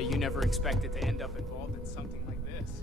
bet you never expected to end up involved in something like this.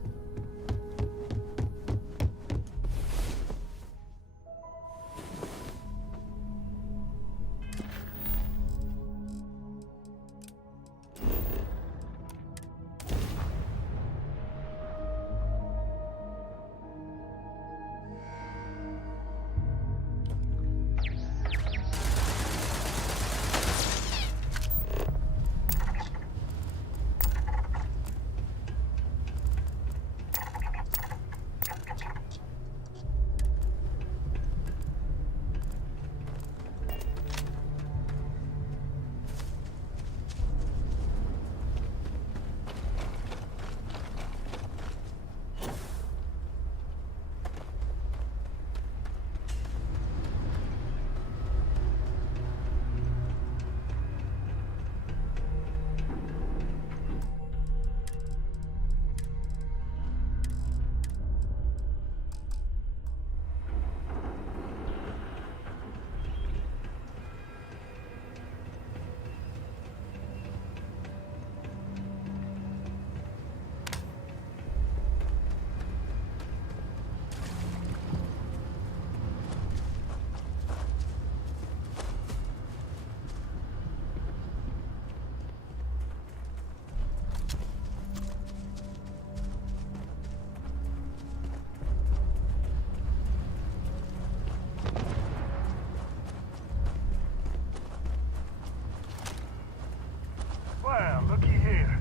Well, looky here.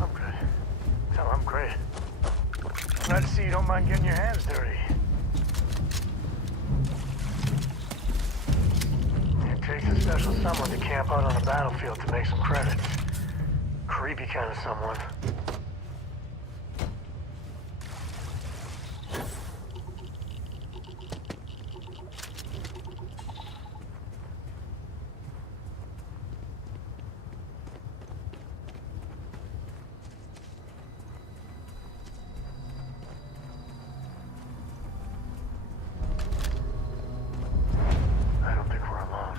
I'm good. Hell, I'm great. Glad to see you don't mind getting your hands dirty. It takes a special someone to camp out on the battlefield to make some credits. Creepy kind of someone. I don't think we're alone.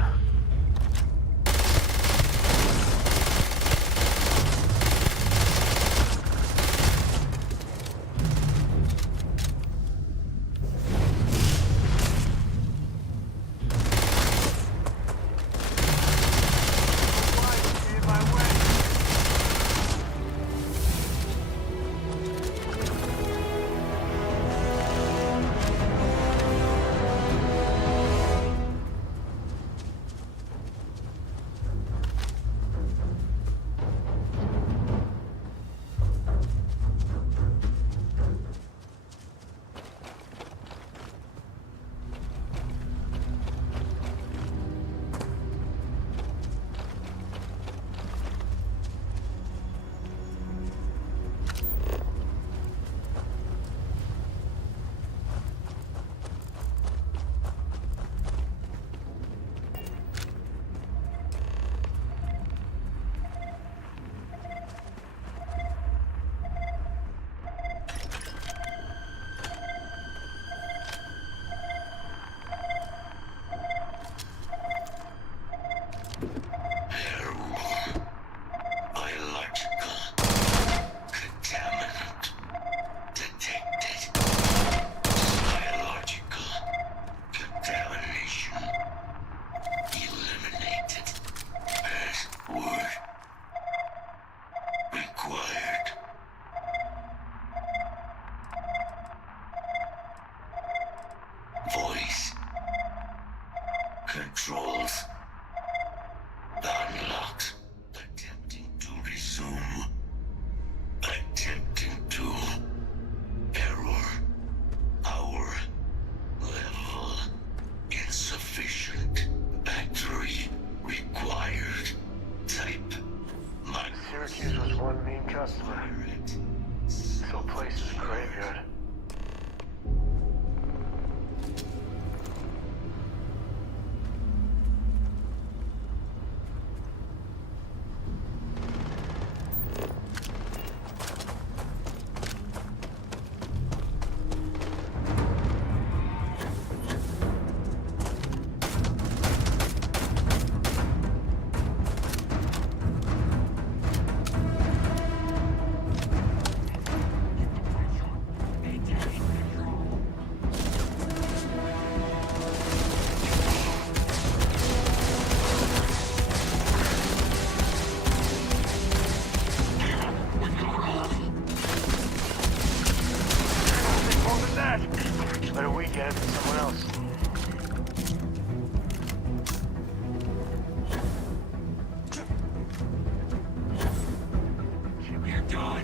that? Better we get it than someone else. We're done.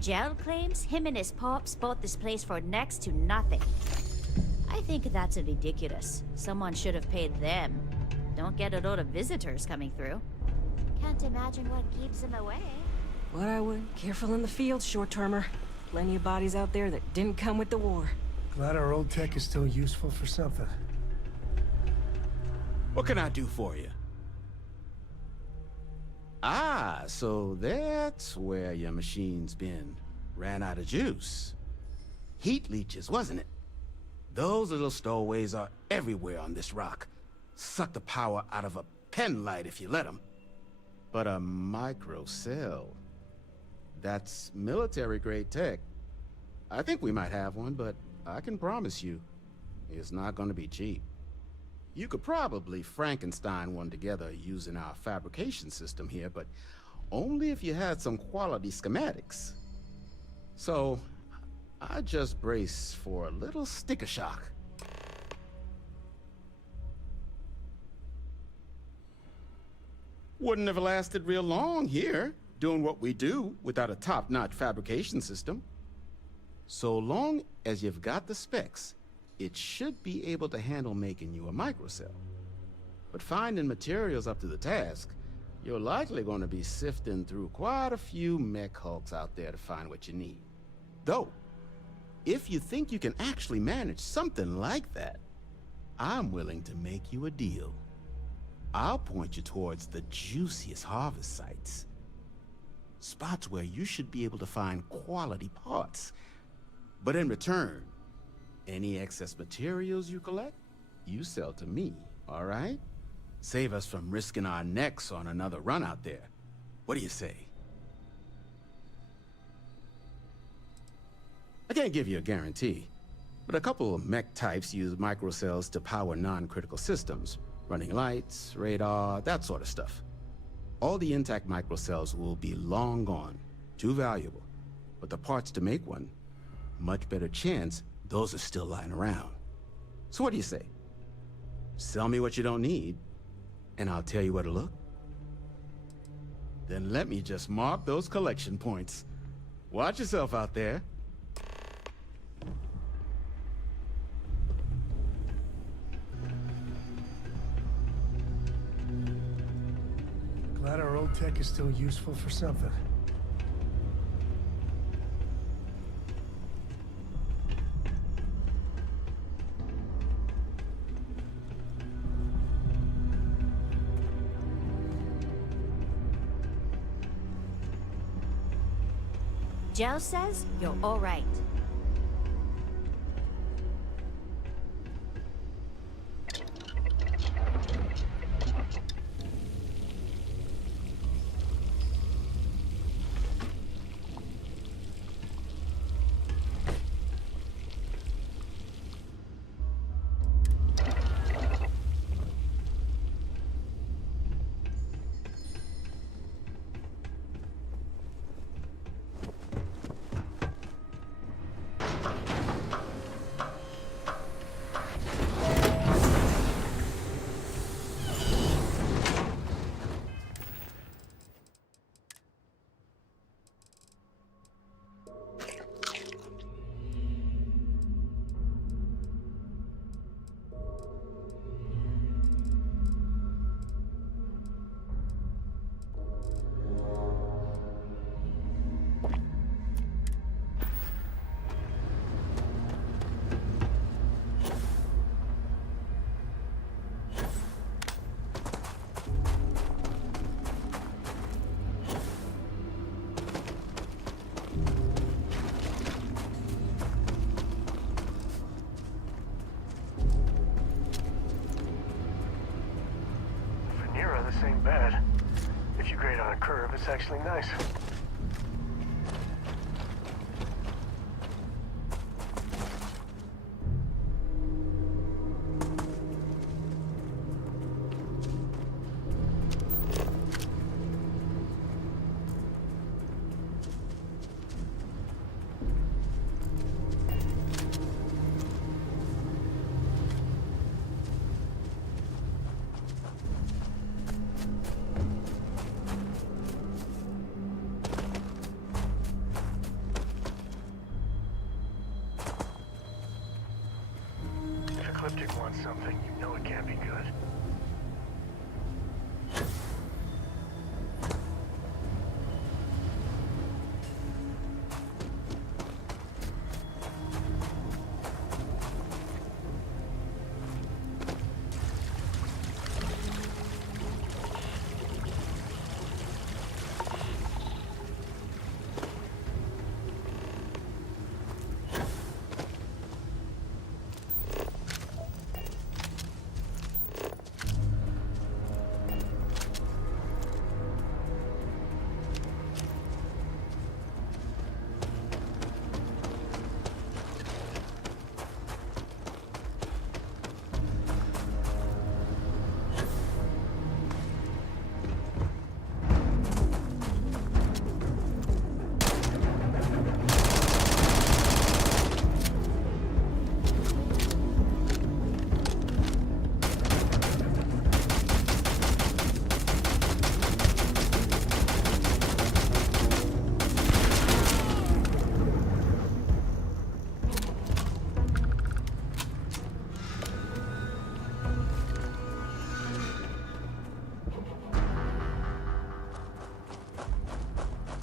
Gel claims him and his pops bought this place for next to nothing. I think that's ridiculous. Someone should have paid them. Don't get a lot of visitors coming through. Can't imagine what keeps him away. What I would, careful in the field, short-termer. Plenty of bodies out there that didn't come with the war. Glad our old tech is still useful for something. What can I do for you? Ah, so that's where your machine's been. Ran out of juice. Heat leeches, wasn't it? Those little stowaways are everywhere on this rock. Suck the power out of a pen light if you let them. But a microcell, that's military-grade tech. I think we might have one, but I can promise you, it's not going to be cheap. You could probably Frankenstein one together using our fabrication system here, but only if you had some quality schematics. So, I just brace for a little sticker shock. Wouldn't have lasted real long here, doing what we do without a top-notch fabrication system. So long as you've got the specs, it should be able to handle making you a microcell. But finding materials up to the task, you're likely going to be sifting through quite a few mech hulks out there to find what you need. Though, if you think you can actually manage something like that, I'm willing to make you a deal. I'll point you towards the juiciest harvest sites. Spots where you should be able to find quality parts. But in return, any excess materials you collect, you sell to me, all right? Save us from risking our necks on another run out there. What do you say? I can't give you a guarantee, but a couple of mech types use microcells to power non-critical systems, running lights, radar, that sort of stuff. All the intact microcells will be long gone, too valuable. But the parts to make one, much better chance those are still lying around. So what do you say? Sell me what you don't need, and I'll tell you where to look. Then let me just mark those collection points. Watch yourself out there. Glad our old tech is still useful for something. Gel says you're all right. isn't bad. If you grade on a curve, it's actually nice. If Ecliptic wants something, you know it can't be good.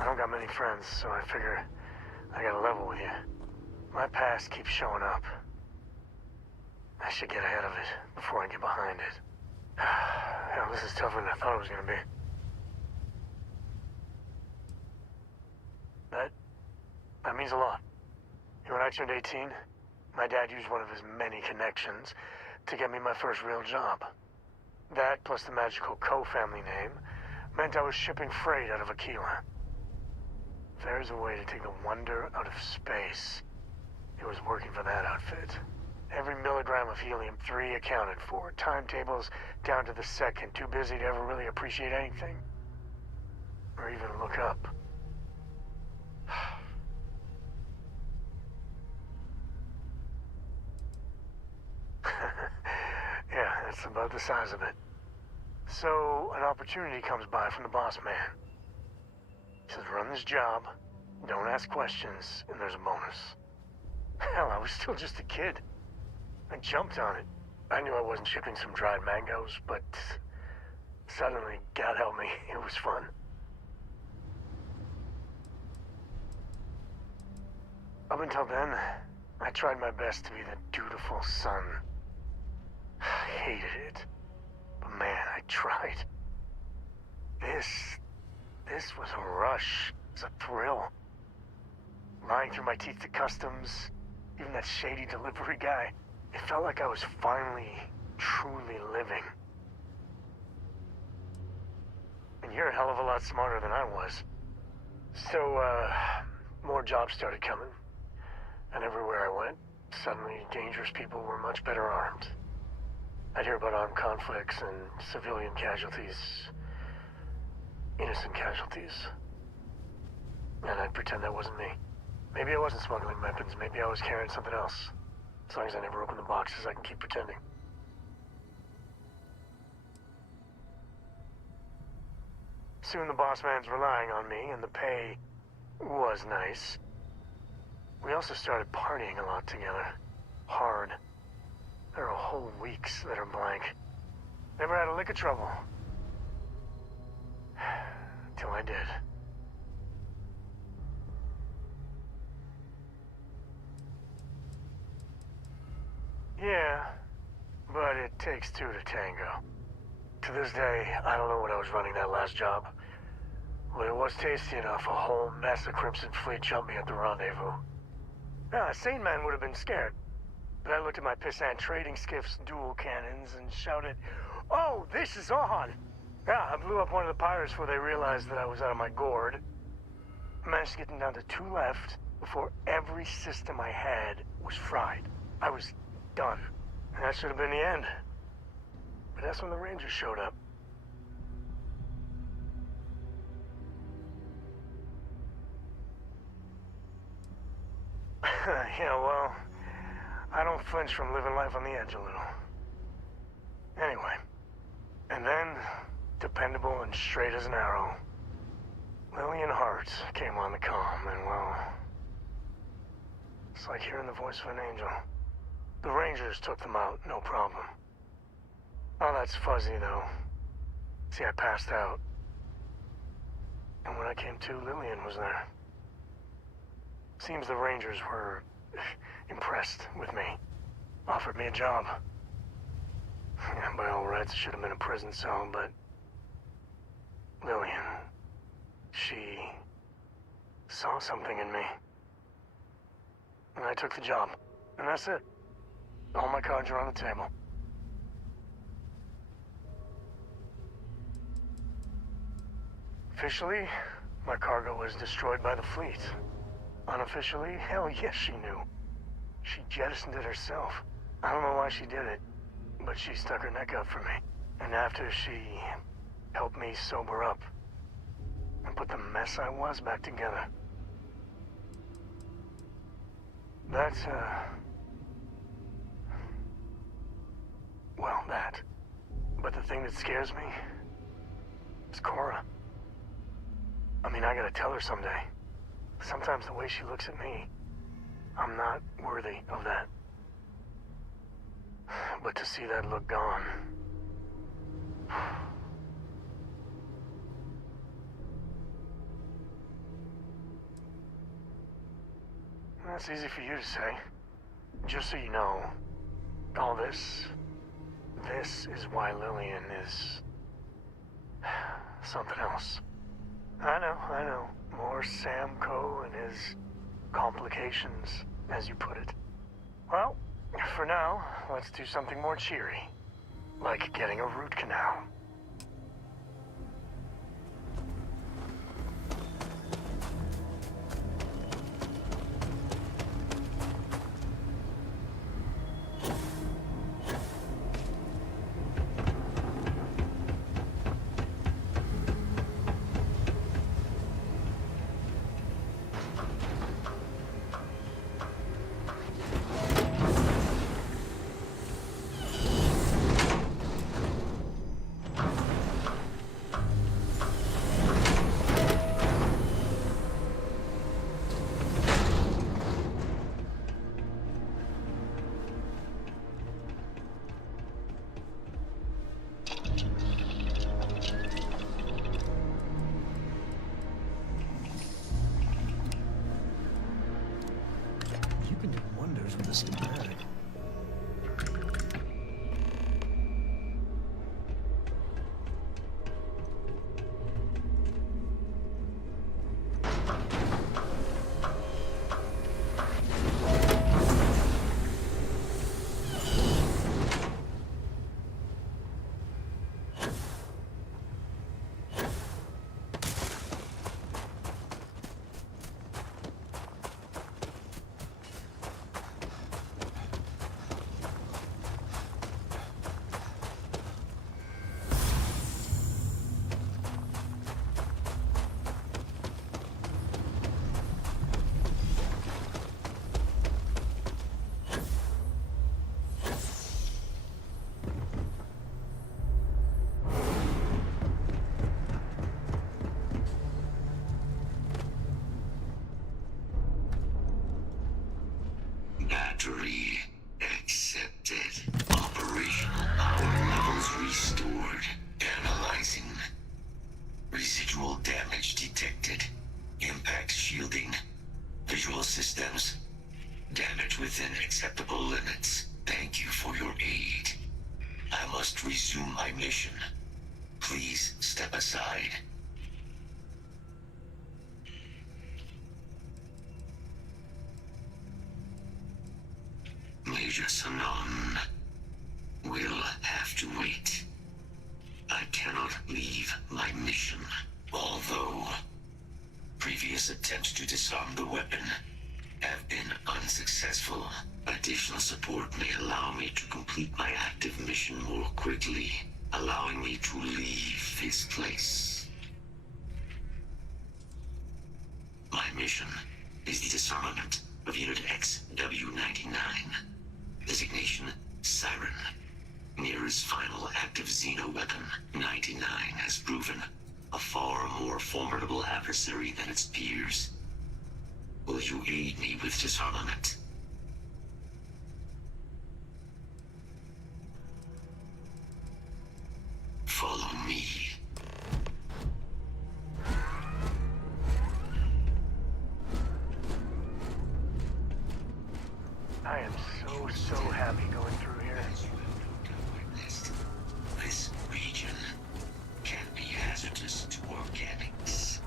I don't got many friends, so I figure I gotta level with you. My past keeps showing up. I should get ahead of it before I get behind it. Hell, this is tougher than I thought it was gonna be. That means a lot. When I turned 18, my dad used one of his many connections to get me my first real job. That, plus the magical Co family name, meant I was shipping freight out of Aquila. If there's a way to take the wonder out of space, it was working for that outfit. Every milligram of helium-3 accounted for. Timetables down to the second. Too busy to ever really appreciate anything. Or even look up. Yeah, that's about the size of it. So, an opportunity comes by from the boss man. He says, run this job, don't ask questions, and there's a bonus. Hell, I was still just a kid. I jumped on it. I knew I wasn't shipping some dried mangoes, but suddenly, God help me, it was fun. Up until then, I tried my best to be the dutiful son. I hated it. But man, I tried. This was a rush. It was a thrill. Lying through my teeth to customs, even that shady delivery guy. It felt like I was finally, truly living. And you're a hell of a lot smarter than I was. So, more jobs started coming. And everywhere I went, suddenly dangerous people were much better armed. I'd hear about armed conflicts and civilian casualties. Innocent casualties. And I'd pretend that wasn't me. Maybe I wasn't smuggling weapons, maybe I was carrying something else. As long as I never open the boxes, I can keep pretending. Soon the boss man's relying on me, and the pay was nice. We also started partying a lot together. Hard. There are whole weeks that are blank. Never had a lick of trouble. Till I did. Yeah, but it takes two to tango. To this day, I don't know what I was running that last job. But it was tasty enough, a whole mess of Crimson Fleet jumped me at the rendezvous. Now, a sane man would have been scared. But I looked at my pissant trading skiff's dual cannons and shouted, "Oh, this is on!" Yeah, I blew up one of the pirates before they realized that I was out of my gourd. I managed to get them down to 2 left before every system I had was fried. I was done. And that should have been the end. But that's when the Rangers showed up. Yeah, well, I don't flinch from living life on the edge a little. Anyway, and then, dependable and straight as an arrow, Lillian Hart came on the comm, and well, it's like hearing the voice of an angel. The Rangers took them out, no problem. Oh, that's fuzzy, though. See, I passed out. And when I came to, Lillian was there. Seems the Rangers were impressed with me. Offered me a job. And by all rights, it should have been a prison cell, but Lillian, she saw something in me. And I took the job. And that's it. All my cards are on the table. Officially, my cargo was destroyed by the fleet. Unofficially, hell yes she knew. She jettisoned it herself. I don't know why she did it, but she stuck her neck out for me. And after she helped me sober up and put the mess I was back together. That's, well, that. But the thing that scares me is Cora. I mean, I gotta tell her someday. Sometimes the way she looks at me, I'm not worthy of that. But to see that look gone... That's easy for you to say. Just so you know, all this is why Lillian is... something else. I know. More Samco and his complications, as you put it. Well, for now, let's do something more cheery. Like getting a root canal. Battery accepted. Operational power levels restored. Analyzing. Residual damage detected. Impact shielding. Visual systems. Damage within acceptable limits. Thank you for your aid. I must resume my mission. Please step aside. Major Sanon will have to wait. I cannot leave my mission. Although previous attempts to disarm the weapon have been unsuccessful, additional support may allow me to complete my active mission more quickly, allowing me to leave this place. My mission is the disarmament of Unit XW-99. Designation, Siren. Nearest final active Xenoweapon, 99 has proven a far more formidable adversary than its peers. Will you aid me with disarmament? Follow me. I am so happy going through here. This region can be hazardous to organics.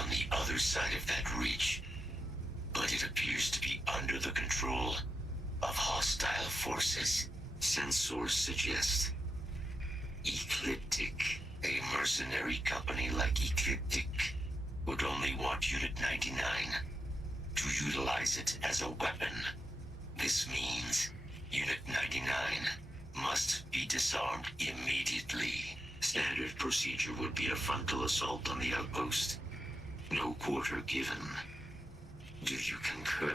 On the other side of that reach, but it appears to be under the control of hostile forces. Sensors suggest Ecliptic, a mercenary company like Ecliptic, would only want Unit 99 to utilize it as a weapon. This means Unit 99 must be disarmed immediately. Standard procedure would be a frontal assault on the outpost. No quarter given. Do you concur?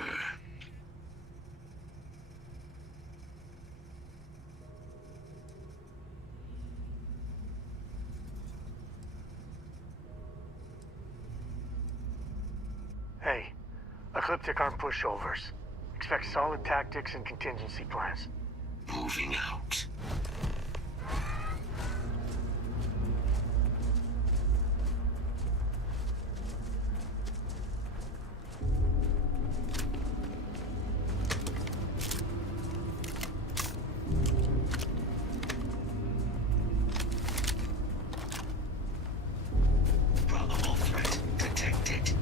Hey, Ecliptic aren't pushovers. Expect solid tactics and contingency plans. Moving out. Probable threat detected.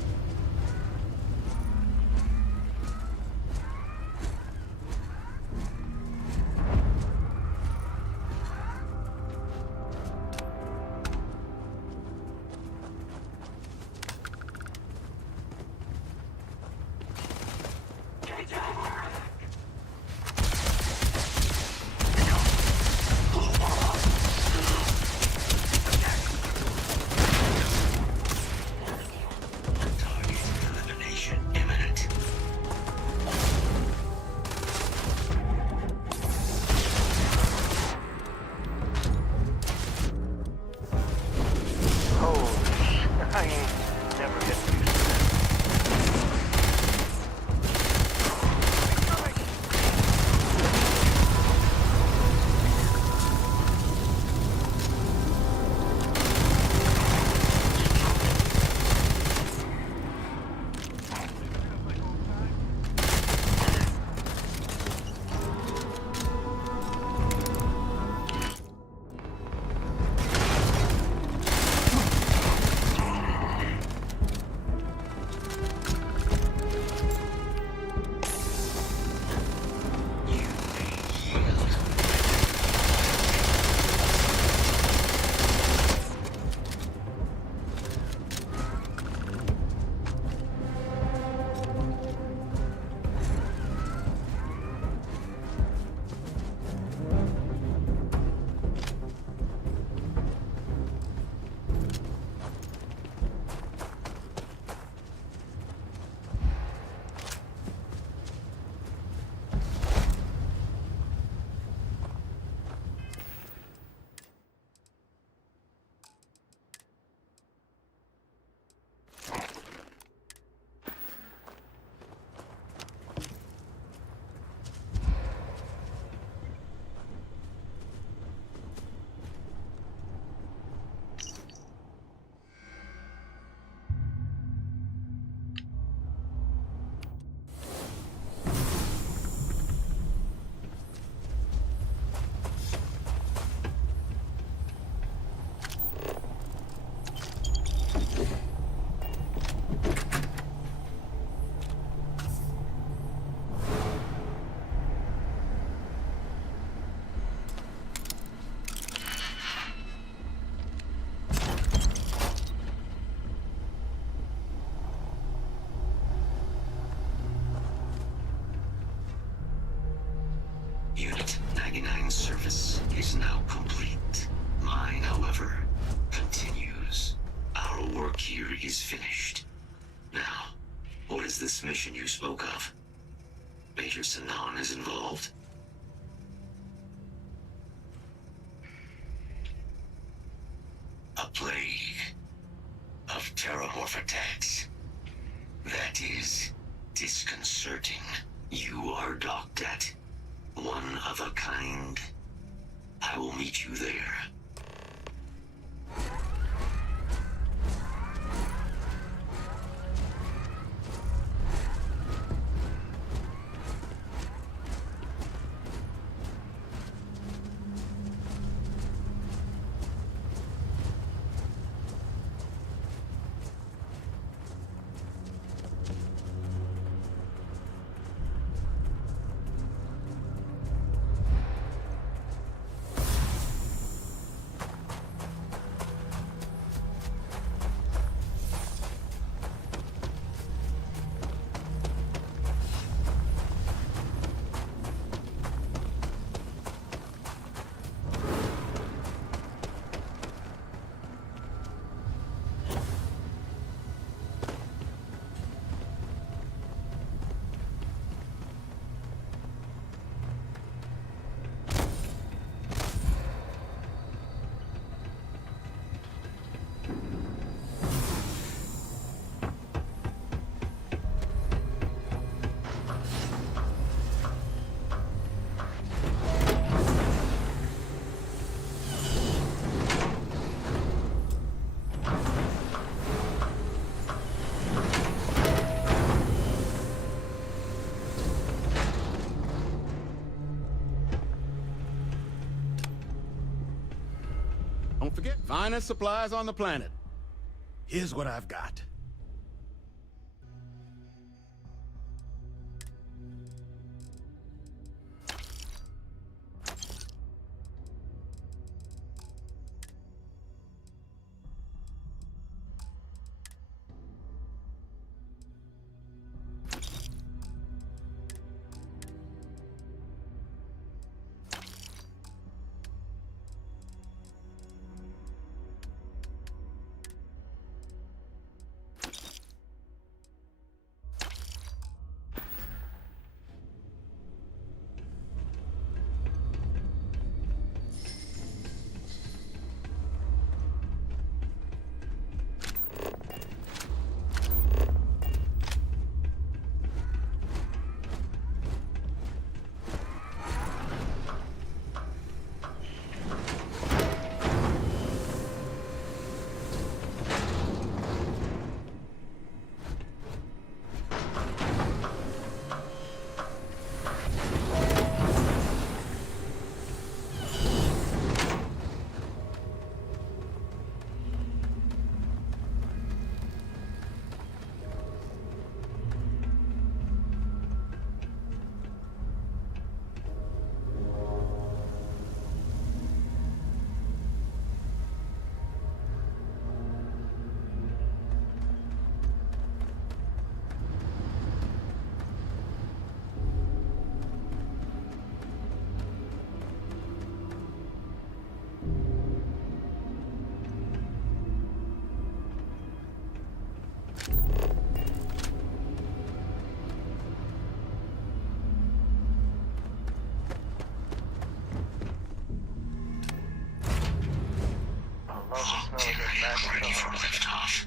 99's service is now complete. Mine, however, continues. Our work here is finished. Now, what is this mission you spoke of? Major Sinan is involved? A plague of terramorph attacks. That is disconcerting. You are docked at one of a kind. I will meet you there. Don't forget, finest supplies on the planet. Here's what I've got. Ready for liftoff.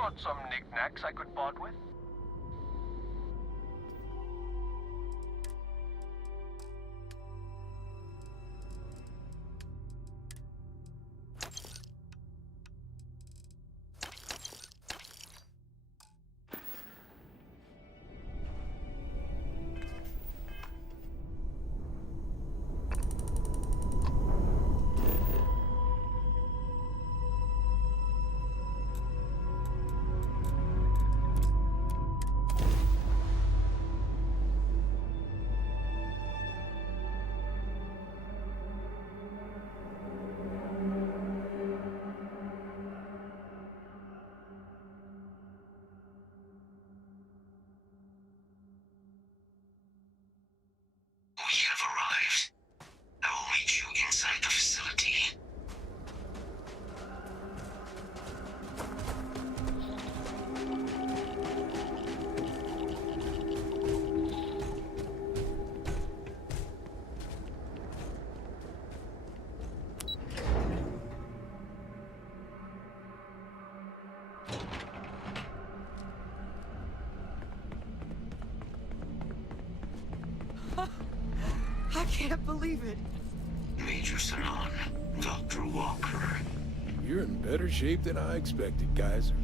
Got some knickknacks I could part with? We have arrived. I will meet you inside the facility. I can't believe it. Major Sanon, Dr. Walker. You're in better shape than I expected, Kaiser.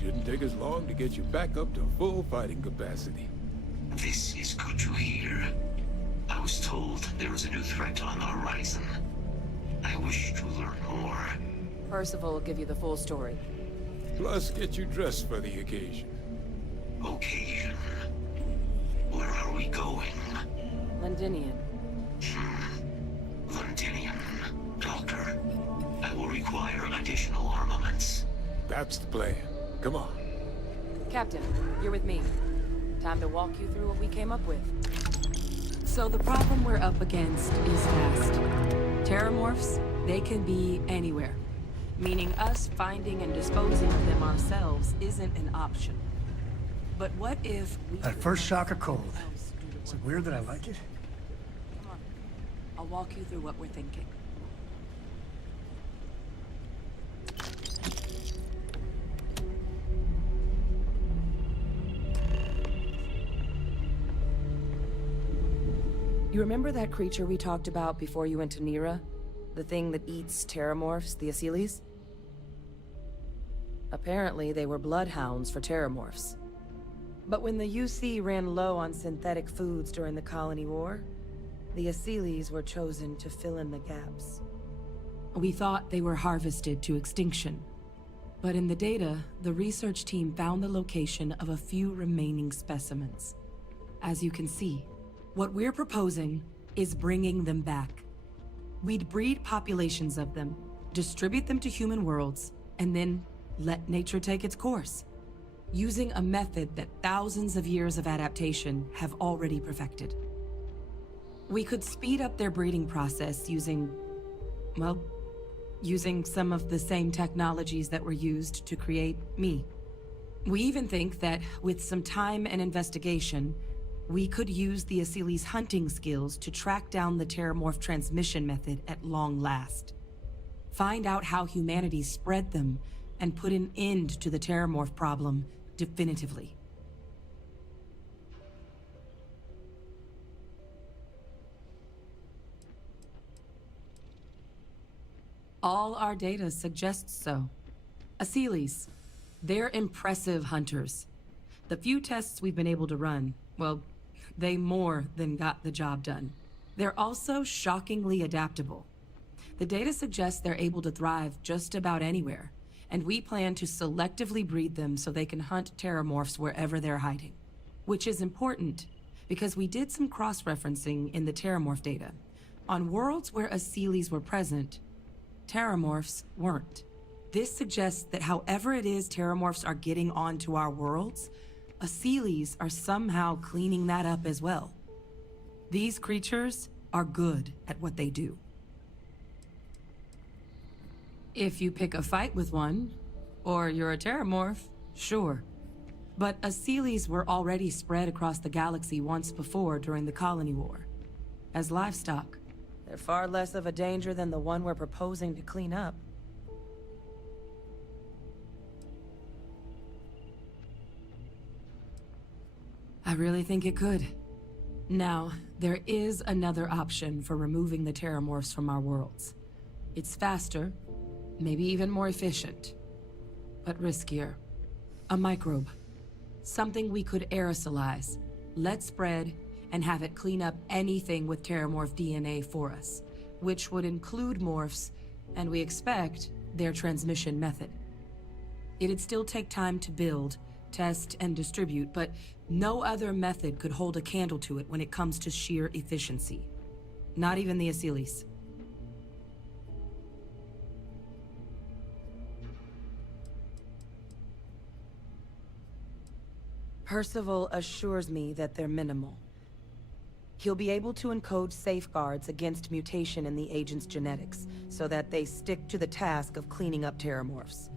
Shouldn't take us long to get you back up to full fighting capacity. This is good to hear. I was told there was a new threat on the horizon. I wish to learn more. Percival will give you the full story. Plus, get you dressed for the occasion. Occasion. Where are we going? Londinian. Londinian. Doctor, I will require additional armaments. That's the plan. Come on. Captain, you're with me. Time to walk you through what we came up with. So the problem we're up against is vast. Terramorphs, they can be anywhere. Meaning us finding and disposing of them ourselves isn't an option. But what if we... That first shock of cold. Is it weird that I like it? Come on. I'll walk you through what we're thinking. You remember that creature we talked about before you went to Nira? The thing that eats terramorphs, the Asylees? Apparently, they were bloodhounds for terramorphs. But when the UC ran low on synthetic foods during the Colony War, the Asylees were chosen to fill in the gaps. We thought they were harvested to extinction. But in the data, the research team found the location of a few remaining specimens. As you can see, what we're proposing is bringing them back. We'd breed populations of them, distribute them to human worlds, and then let nature take its course, using a method that thousands of years of adaptation have already perfected. We could speed up their breeding process using some of the same technologies that were used to create me. We even think that with some time and investigation, we could use the Asylees' hunting skills to track down the terramorph transmission method at long last. Find out how humanity spread them and put an end to the terramorph problem definitively. All our data suggests so. Asylees, they're impressive hunters. The few tests we've been able to run, well, they more than got the job done. They're also shockingly adaptable. The data suggests they're able to thrive just about anywhere, and we plan to selectively breed them so they can hunt terramorphs wherever they're hiding. Which is important, because we did some cross-referencing in the terramorph data. On worlds where Asylees were present, terramorphs weren't. This suggests that however it is terramorphs are getting onto our worlds, Asylees are somehow cleaning that up as well. These creatures are good at what they do. If you pick a fight with one, or you're a terramorph, sure. But Asylees were already spread across the galaxy once before during the Colony War. As livestock, they're far less of a danger than the one we're proposing to clean up. I really think it could. Now, there is another option for removing the terramorphs from our worlds. It's faster, maybe even more efficient, but riskier. A microbe. Something we could aerosolize, let spread, and have it clean up anything with terramorph DNA for us, which would include morphs, and we expect their transmission method. It'd still take time to build, test, and distribute, but no other method could hold a candle to it when it comes to sheer efficiency. Not even the Asylees. Percival assures me that they're minimal. He'll be able to encode safeguards against mutation in the agent's genetics, so that they stick to the task of cleaning up terramorphs.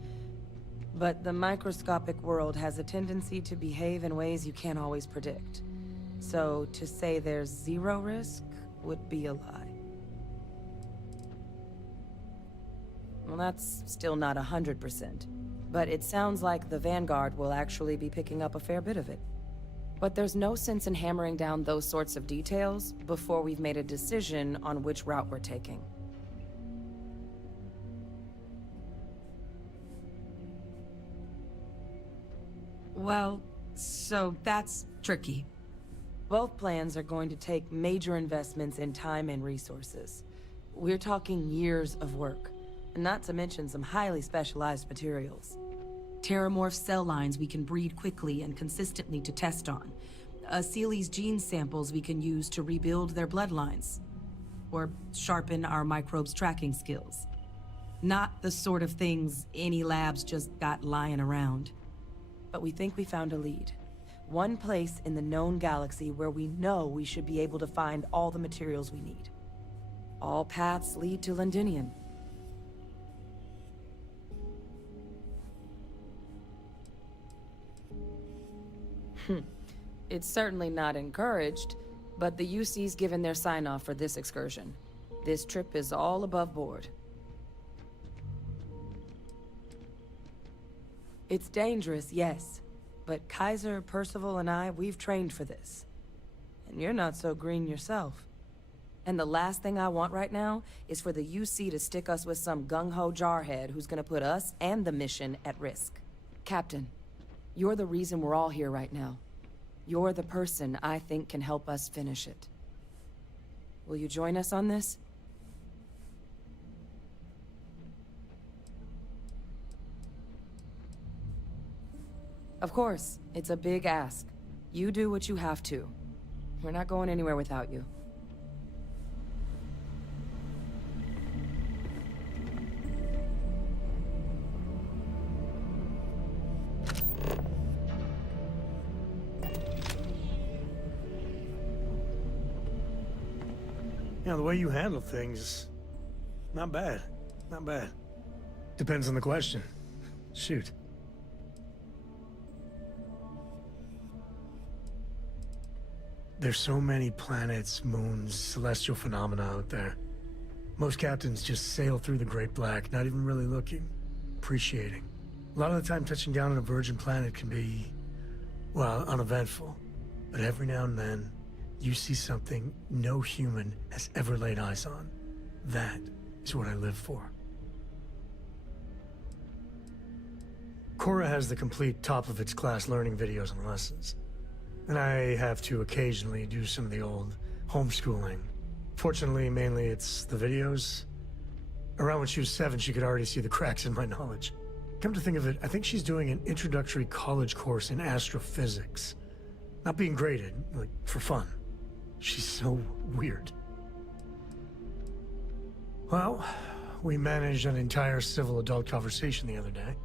But the microscopic world has a tendency to behave in ways you can't always predict. So to say there's zero risk would be a lie. Well, that's still not 100%. But it sounds like the Vanguard will actually be picking up a fair bit of it. But there's no sense in hammering down those sorts of details before we've made a decision on which route we're taking. Well, so that's tricky. Both plans are going to take major investments in time and resources. We're talking years of work, not to mention some highly specialized materials. Terramorph cell lines we can breed quickly and consistently to test on. Asylees gene samples we can use to rebuild their bloodlines. Or sharpen our microbes' tracking skills. Not the sort of things any labs just got lying around. But we think we found a lead. One place in the known galaxy where we know we should be able to find all the materials we need. All paths lead to Londinium. It's certainly not encouraged, but the UC's given their sign-off for this excursion. This trip is all above board. It's dangerous, yes. But Kaiser, Percival, and I, we've trained for this. And you're not so green yourself. And the last thing I want right now is for the UC to stick us with some gung-ho jarhead who's gonna put us and the mission at risk. Captain, you're the reason we're all here right now. You're the person I think can help us finish it. Will you join us on this? Of course, it's a big ask. You do what you have to. We're not going anywhere without you. You know, the way you handle things, not bad. Not bad. Depends on the question. Shoot. There's so many planets, moons, celestial phenomena out there. Most captains just sail through the Great Black, not even really looking, appreciating. A lot of the time touching down on a virgin planet can be, well, uneventful. But every now and then, you see something no human has ever laid eyes on. That is what I live for. Cora has the complete top-of-its-class learning videos and lessons. And I have to occasionally do some of the old homeschooling. Fortunately, mainly it's the videos. Around when she was 7, she could already see the cracks in my knowledge. Come to think of it, I think she's doing an introductory college course in astrophysics. Not being graded, like, for fun. She's so weird. Well, we managed an entire civil adult conversation the other day.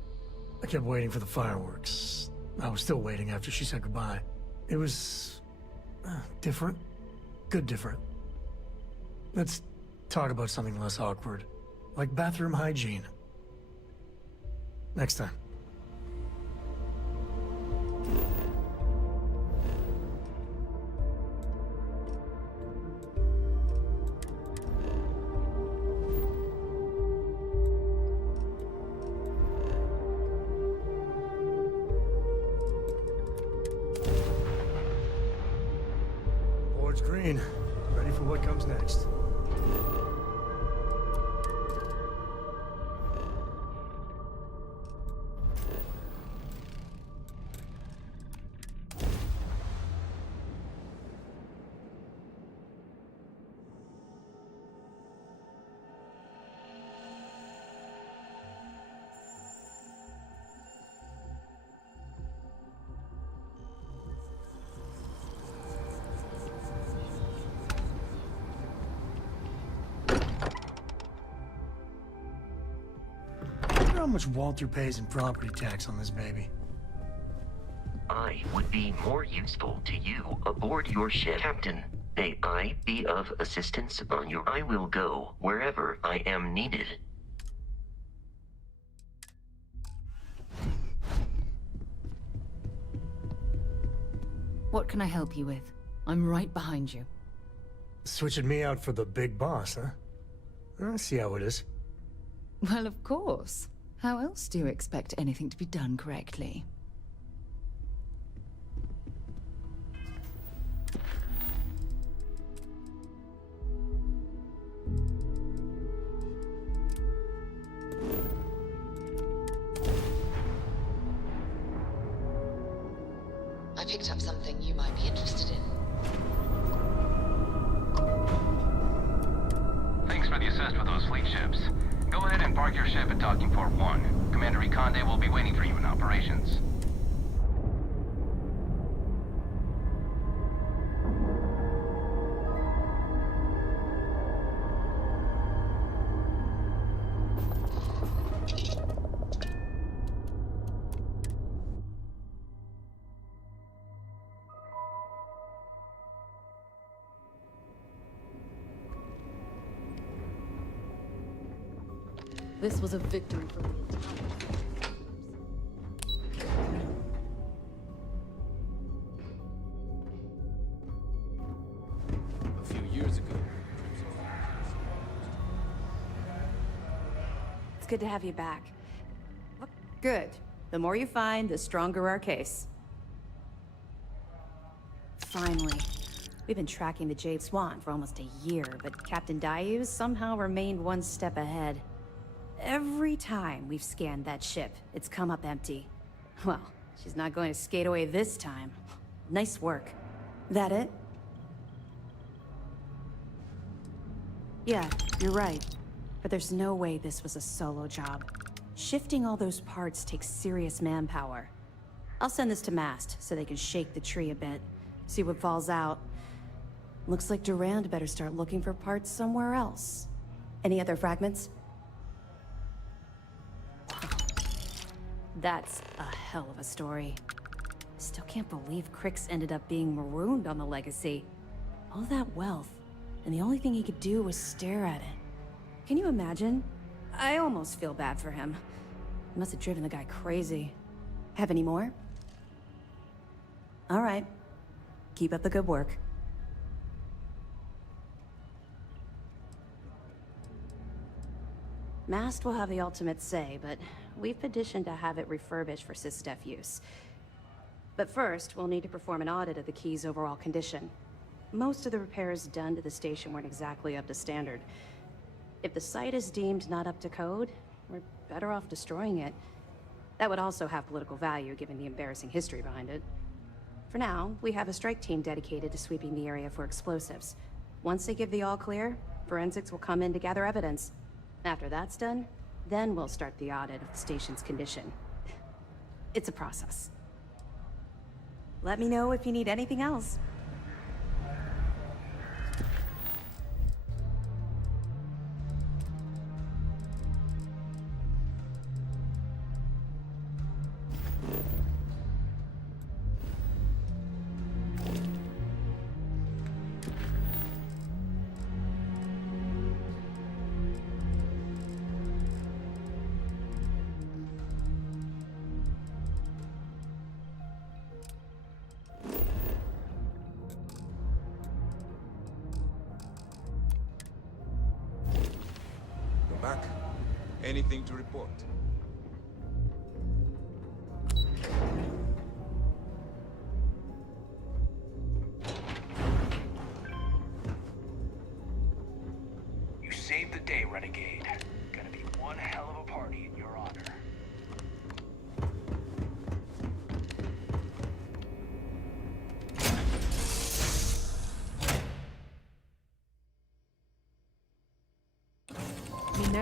I kept waiting for the fireworks. I was still waiting after she said goodbye. It was different. Good different. Let's talk about something less awkward, like bathroom hygiene. Next time. Working. Ready for what comes next. How much Walter pays in property tax on this baby? I would be more useful to you aboard your ship, Captain. May I be of assistance on your... I will go wherever I am needed. What can I help you with? I'm right behind you. Switching me out for the big boss, huh? I see how it is. Well, of course. How else do you expect anything to be done correctly? I picked up something you might be interested in. Thanks for the assist with those fleet ships. Go ahead and park your ship at Docking Port 1. Commander Ikonde will be waiting for you in operations. This was a victory for me. A few years ago. It's good to have you back. Good. The more you find, the stronger our case. Finally. We've been tracking the Jade Swan for almost a year, but Captain Dayu's somehow remained one step ahead. Every time we've scanned that ship, it's come up empty. Well, she's not going to skate away this time. Nice work. That it? Yeah, you're right. But there's no way this was a solo job. Shifting all those parts takes serious manpower. I'll send this to Mast so they can shake the tree a bit, see what falls out. Looks like Durand better start looking for parts somewhere else. Any other fragments? That's a hell of a story. Still can't believe Crix ended up being marooned on the Legacy. All that wealth, and the only thing he could do was stare at it. Can you imagine? I almost feel bad for him. It must have driven the guy crazy. Have any more? All right. Keep up the good work. Mast will have the ultimate say, but we've petitioned to have it refurbished for SysDef use. But first, we'll need to perform an audit of the key's overall condition. Most of the repairs done to the station weren't exactly up to standard. If the site is deemed not up to code, we're better off destroying it. That would also have political value, given the embarrassing history behind it. For now, we have a strike team dedicated to sweeping the area for explosives. Once they give the all clear, forensics will come in to gather evidence. After that's done, then we'll start the audit of the station's condition. It's a process. Let me know if you need anything else. Back. Anything to report?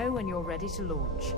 know when you're ready to launch.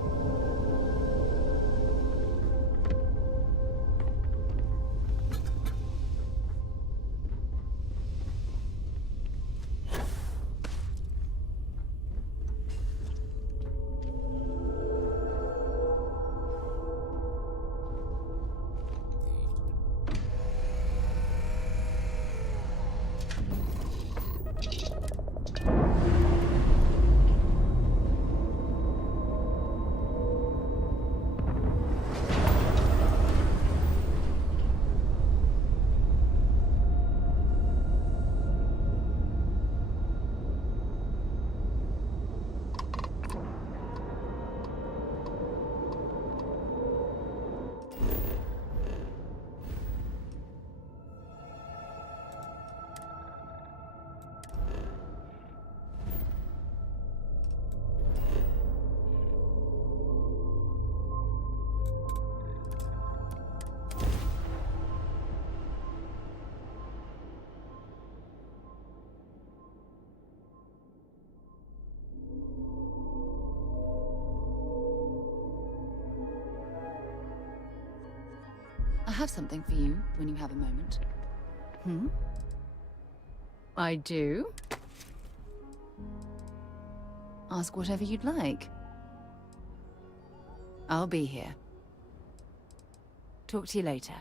I have something for you when you have a moment. Hmm? I do? Ask whatever you'd like. I'll be here. Talk to you later.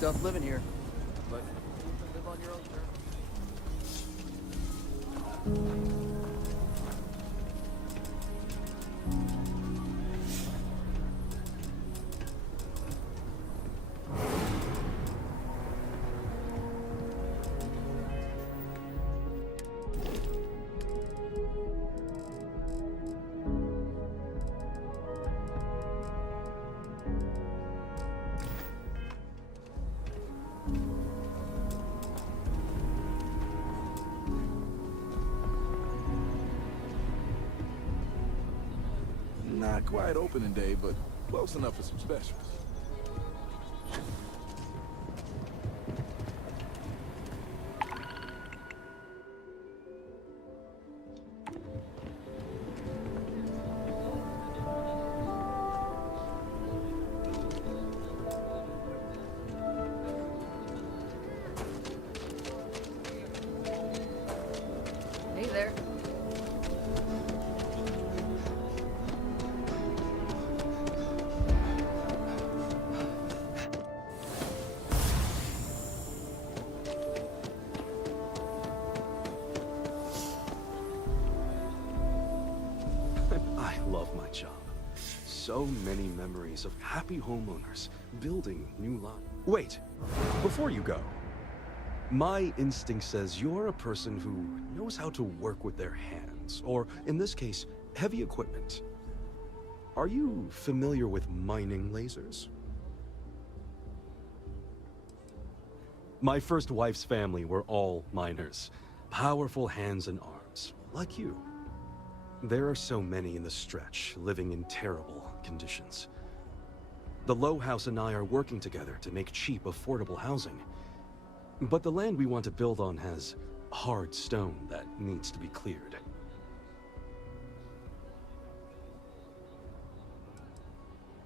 Tough living here, but live on your own terms. Not quite opening day, but close enough for some specials. Hey there. I love my job. So many memories of happy homeowners building new lives. Wait, before you go, my instinct says you're a person who knows how to work with their hands, or in this case, heavy equipment. Are you familiar with mining lasers? My first wife's family were all miners. Powerful hands and arms, like you. There are so many in the stretch, living in terrible conditions. The Low House and I are working together to make cheap, affordable housing. But the land we want to build on has hard stone that needs to be cleared.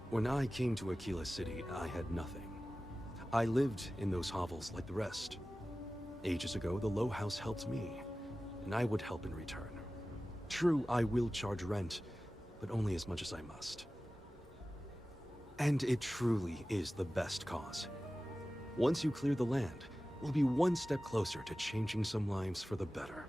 When I came to Aquila City, I had nothing. I lived in those hovels like the rest. Ages ago, the Low House helped me, and I would help in return. True, I will charge rent, but only as much as I must. And it truly is the best cause. Once you clear the land, we'll be one step closer to changing some lives for the better.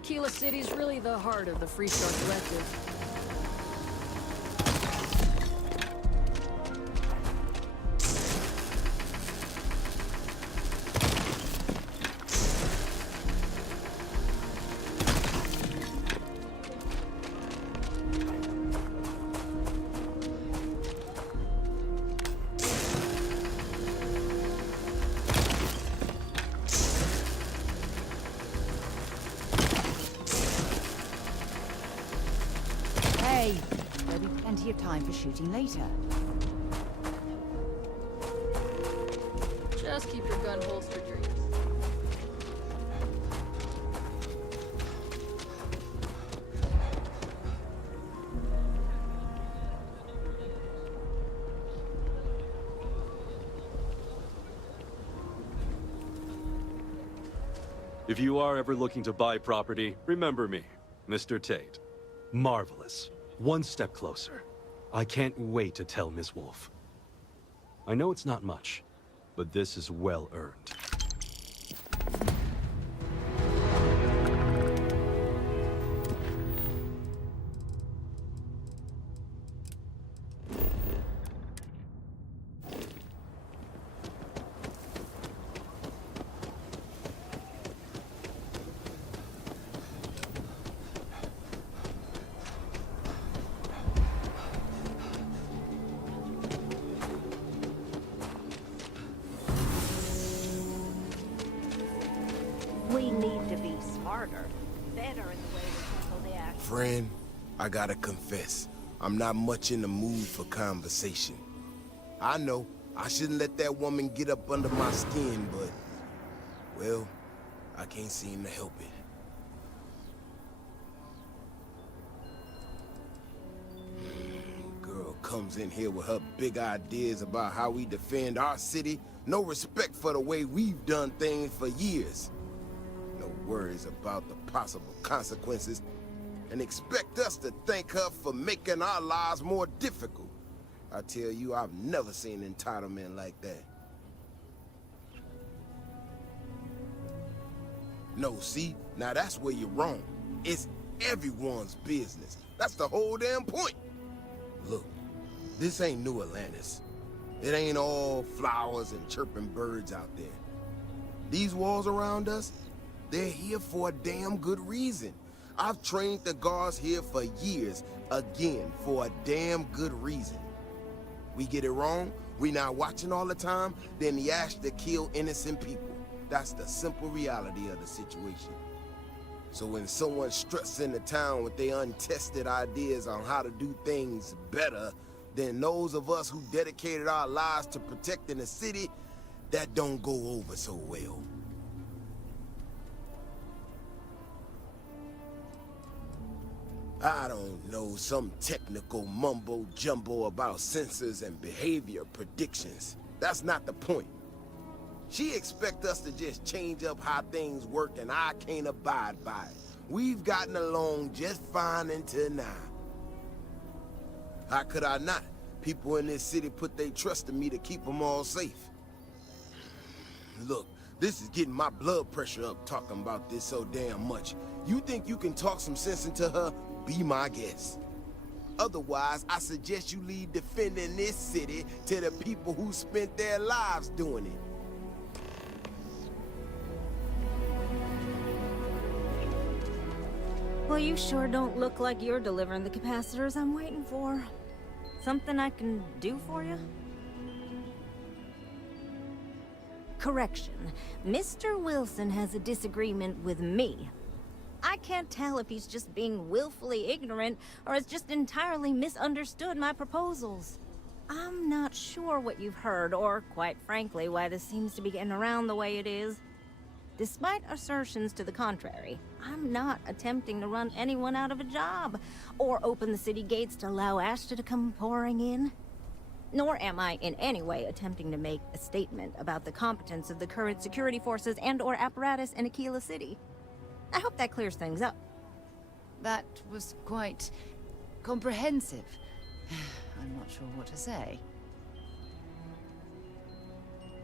Aquila City's really the heart of the Freestar Collective. plenty of time for shooting later. Just keep your gun holstered near you. If you are ever looking to buy property, remember me, Mr. Tate. Marvelous. One step closer. I can't wait to tell Ms. Wolf. I know it's not much, but this is well earned. We need to be smarter, better in the way we handle the action. Friend, I gotta confess, I'm not much in the mood for conversation. I know, I shouldn't let that woman get up under my skin, but, well, I can't seem to help it. Girl comes in here with her big ideas about how we defend our city, no respect for the way we've done things for years. No worries about the possible consequences, and expect us to thank her for making our lives more difficult. I tell you, I've never seen entitlement like that. No, see? Now that's where you're wrong. It's everyone's business. That's the whole damn point. Look, this ain't New Atlantis. It ain't all flowers and chirping birds out there. These walls around us, they're here for a damn good reason. I've trained the guards here for years, again, for a damn good reason. We get it wrong, we not watching all the time, then the ash to kill innocent people. That's the simple reality of the situation. So when someone struts into town with their untested ideas on how to do things better than those of us who dedicated our lives to protecting the city, that don't go over so well. I don't know, some technical mumbo-jumbo about sensors and behavior predictions. That's not the point. She expects us to just change up how things work, and I can't abide by it. We've gotten along just fine until now. How could I not? People in this city put their trust in me to keep them all safe. Look, this is getting my blood pressure up talking about this so damn much. You think you can talk some sense into her? Be my guest. Otherwise, I suggest you leave defending this city to the people who spent their lives doing it. Well, you sure don't look like you're delivering the capacitors I'm waiting for. Something I can do for you? Correction. Mr. Wilson has a disagreement with me. I can't tell if he's just being willfully ignorant or has just entirely misunderstood my proposals. I'm not sure what you've heard, or quite frankly, why this seems to be getting around the way it is. Despite assertions to the contrary, I'm not attempting to run anyone out of a job, or open the city gates to allow Ashta to come pouring in. Nor am I in any way attempting to make a statement about the competence of the current security forces and/or apparatus in Aquila City. I hope that clears things up. That was quite comprehensive. I'm not sure what to say.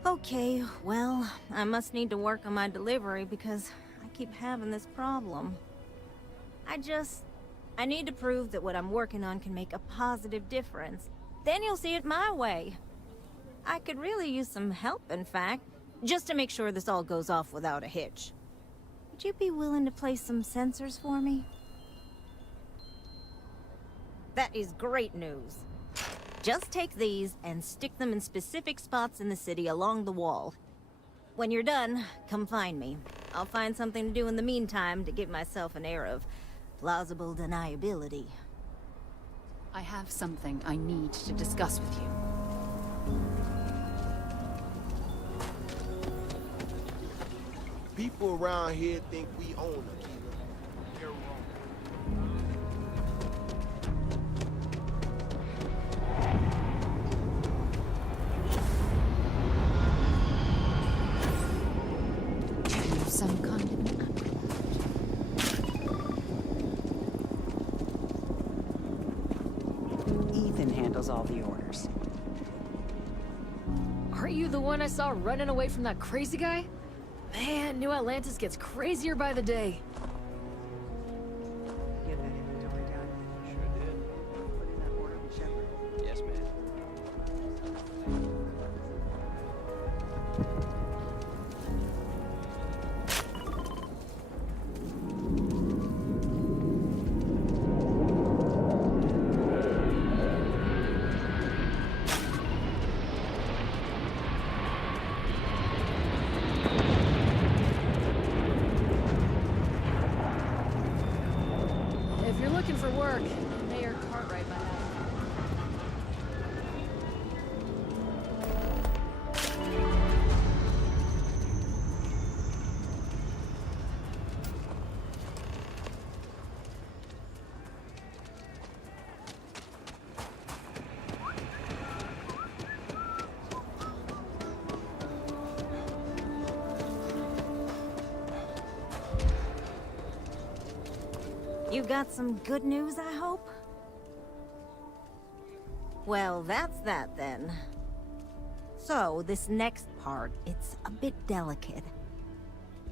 Okay, well, I must need to work on my delivery because I keep having this problem. I need to prove that what I'm working on can make a positive difference. Then you'll see it my way. I could really use some help, in fact, just to make sure this all goes off without a hitch. Would you be willing to place some sensors for me? That is great news. Just take these and stick them in specific spots in the city along the wall. When you're done, come find me. I'll find something to do in the meantime to give myself an air of plausible deniability. I have something I need to discuss with you. People around here think we own Aquila. They're wrong. Some kind of Ethan handles all the orders. Aren't you the one I saw running away from that crazy guy? Man, New Atlantis gets crazier by the day. Get that inventory done. Sure did. Put in that order with Shepard. Yes, ma'am. If you're looking for work, Mayor Cartwright might have. You got some good news, I hope? Well, that's that then. So, this next part, it's a bit delicate.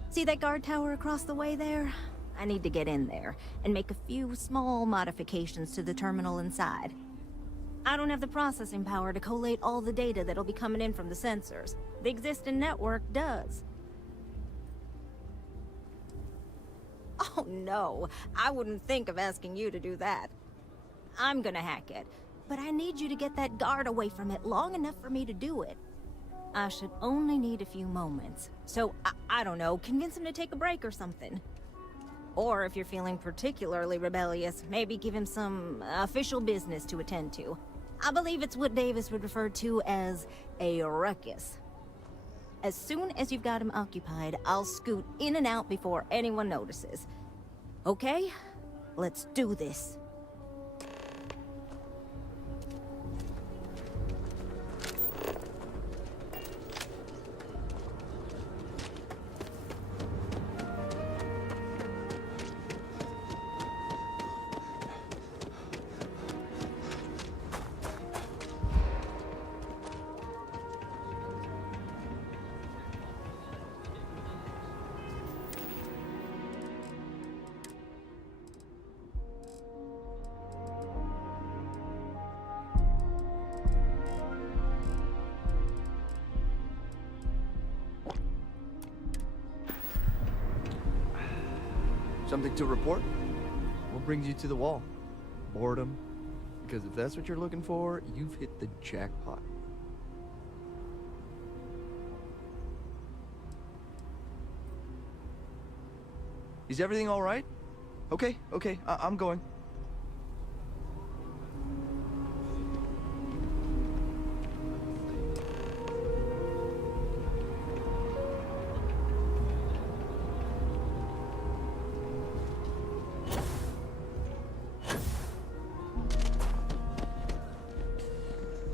See that guard tower across the way there? I need to get in there and make a few small modifications to the terminal inside. I don't have the processing power to collate all the data that'll be coming in from the sensors. The existing network does. Oh no, I wouldn't think of asking you to do that. I'm gonna hack it, but I need you to get that guard away from it long enough for me to do it. I should only need a few moments. So, I don't know, convince him to take a break or something. Or if you're feeling particularly rebellious, maybe give him some official business to attend to. I believe it's what Davis would refer to as a ruckus. As soon as you've got him occupied, I'll scoot in and out before anyone notices. Okay? Let's do this. Something to report? What brings you to the wall? Boredom? Because if that's what you're looking for, you've hit the jackpot. Is everything all right? Okay, I'm going.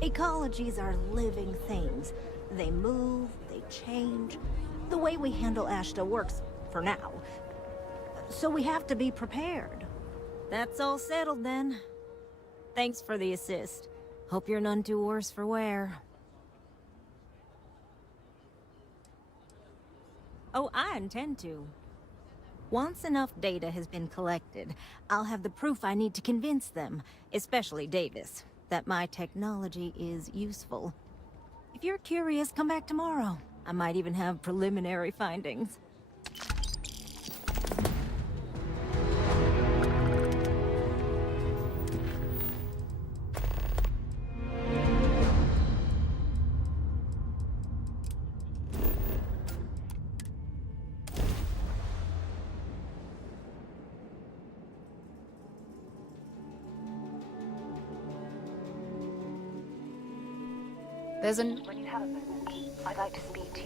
Ecologies are living things. They move, they change. The way we handle Ashta works for now. So we have to be prepared. That's all settled then. Thanks for the assist. Hope you're none too worse for wear. Oh, I intend to. Once enough data has been collected, I'll have the proof I need to convince them, especially Davis, that my technology is useful. If you're curious, come back tomorrow. I might even have preliminary findings. There's an... When you have a moment, I'd like to speak to you.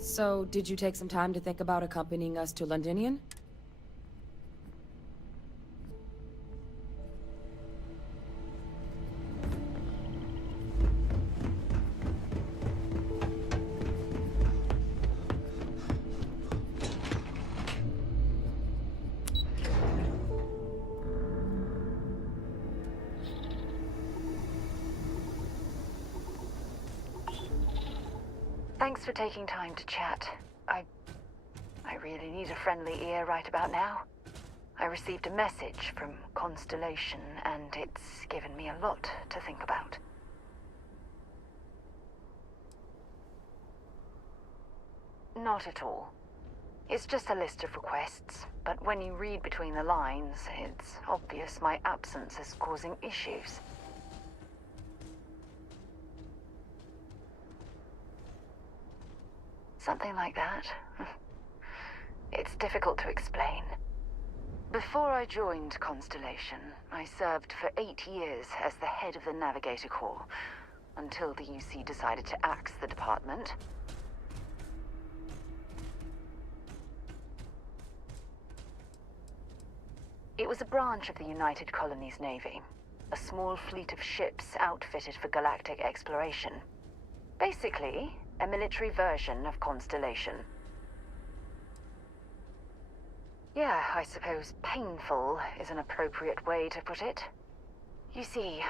So, did you take some time to think about accompanying us to Londinian? Thanks for taking time to chat. I really need a friendly ear right about now. I received a message from Constellation, and it's given me a lot to think about. Not at all. It's just a list of requests, but when you read between the lines, it's obvious my absence is causing issues. Something like that. It's difficult to explain. Before I joined Constellation, I served for 8 years as the head of the Navigator Corps, until the UC decided to axe the department. It was a branch of the United Colonies Navy, a small fleet of ships outfitted for galactic exploration. Basically, a military version of Constellation. Yeah, I suppose painful is an appropriate way to put it. You see,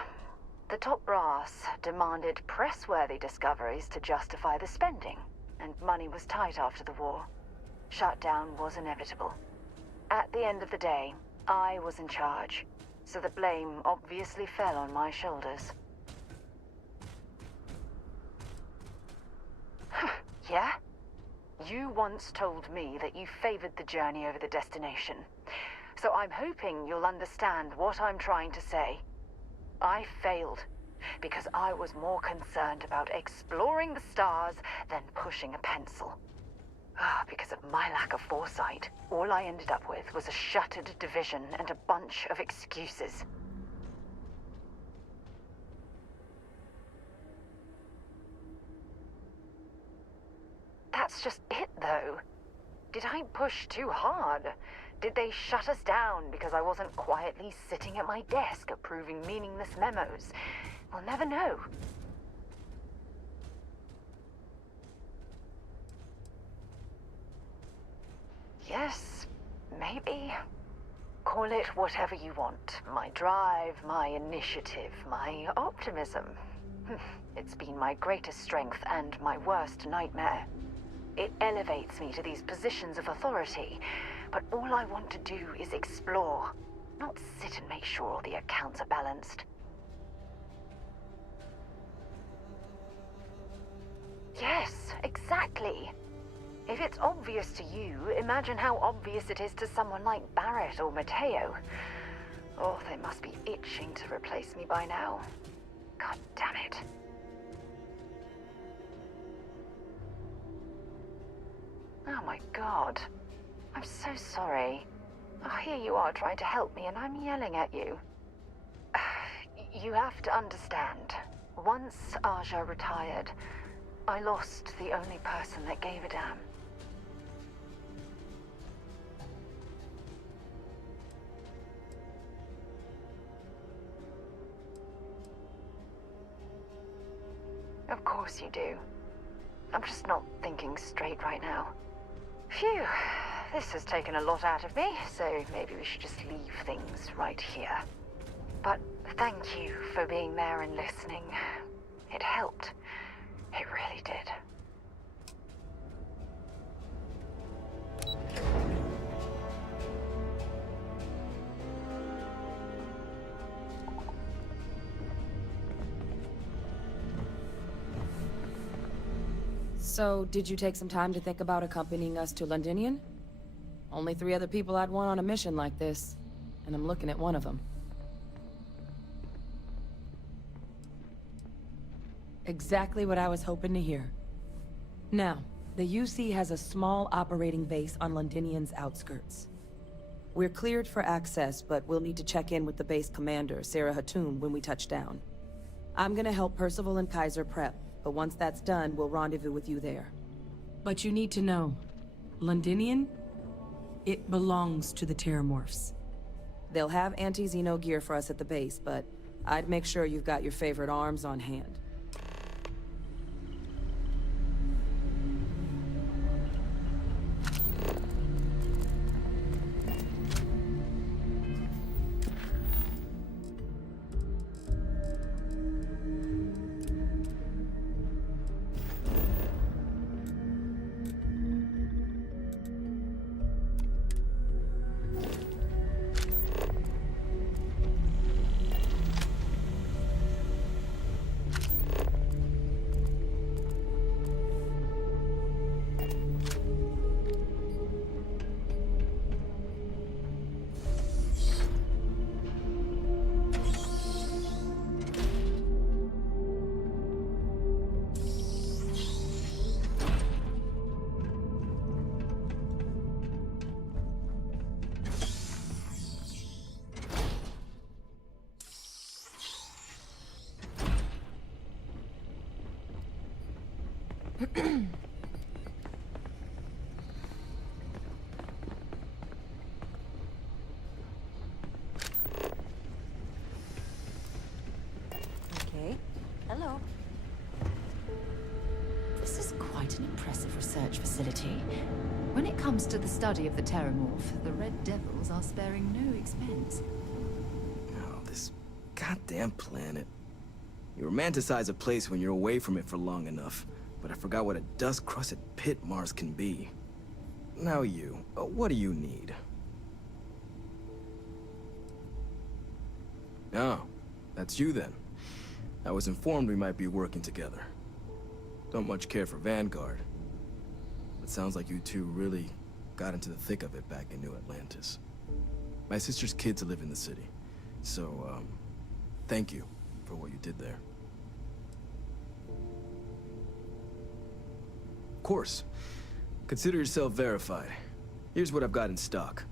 the top brass demanded press-worthy discoveries to justify the spending, and money was tight after the war. Shutdown was inevitable. At the end of the day, I was in charge, so the blame obviously fell on my shoulders. Yeah? You once told me that you favored the journey over the destination. So I'm hoping you'll understand what I'm trying to say. I failed, because I was more concerned about exploring the stars than pushing a pencil. Because of my lack of foresight, all I ended up with was a shuttered division and a bunch of excuses. That's just it, though. Did I push too hard? Did they shut us down because I wasn't quietly sitting at my desk approving meaningless memos? We'll never know. Yes, maybe. Call it whatever you want. My drive, my initiative, my optimism. It's been my greatest strength and my worst nightmare. It elevates me to these positions of authority, but all I want to do is explore, not sit and make sure all the accounts are balanced. Yes, exactly. If it's obvious to you, imagine how obvious it is to someone like Barrett or Mateo. Oh, they must be itching to replace me by now. God damn it. Oh my God. I'm so sorry. Oh, here you are trying to help me and I'm yelling at you. You have to understand. Once Aja retired, I lost the only person that gave a damn. Of course you do. I'm just not thinking straight right now. Phew, this has taken a lot out of me, so maybe we should just leave things right here. But thank you for being there and listening. It helped. It really did. So, did you take some time to think about accompanying us to Londinian? Only 3 other people I'd want on a mission like this, and I'm looking at one of them. Exactly what I was hoping to hear. Now, the UC has a small operating base on Londinian's outskirts. We're cleared for access, but we'll need to check in with the base commander, Sarah Hatoum, when we touch down. I'm gonna help Percival and Kaiser prep, but once that's done, we'll rendezvous with you there. But you need to know, Londinian, it belongs to the Terramorphs. They'll have anti-Xeno gear for us at the base, but I'd make sure you've got your favorite arms on hand. Okay. Hello. This is quite an impressive research facility. When it comes to the study of the Terramorph, the Red Devils are sparing no expense. Oh, this goddamn planet. You romanticize a place when you're away from it for long enough, but I forgot what a dust-crusted pit Mars can be. Now you, what do you need? Oh, that's you then. I was informed we might be working together. Don't much care for Vanguard. But sounds like you two really got into the thick of it back in New Atlantis. My sister's kids live in the city, so, thank you for what you did there. Of course. Consider yourself verified. Here's what I've got in stock.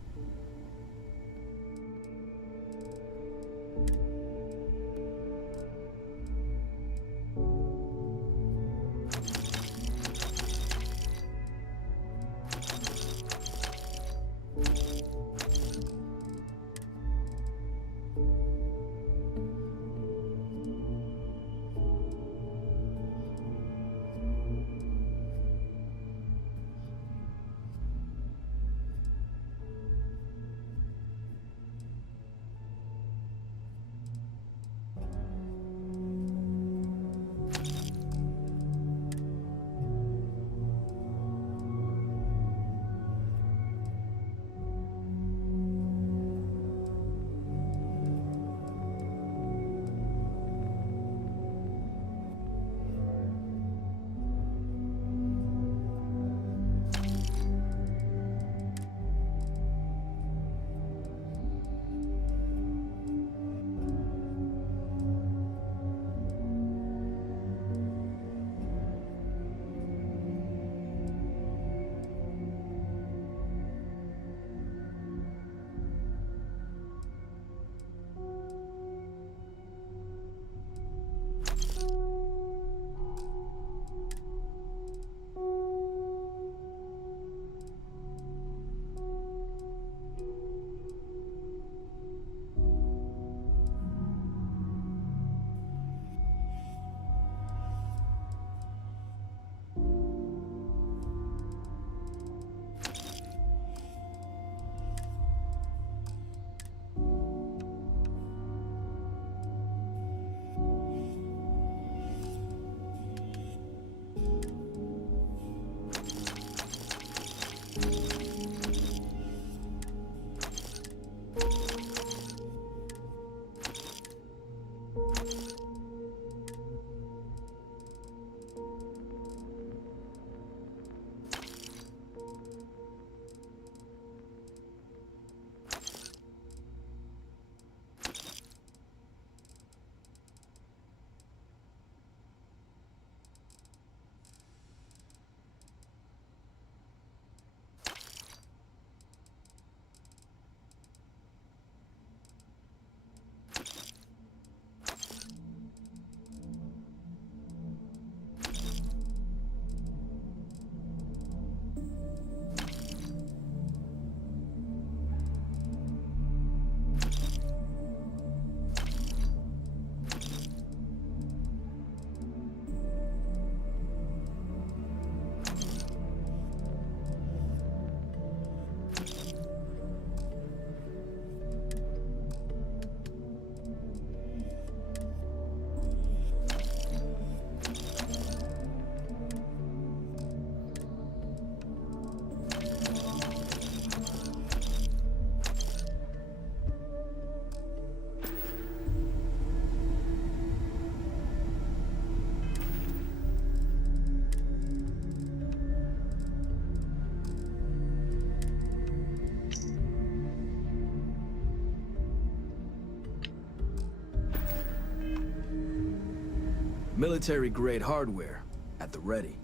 Military-grade hardware, at the ready.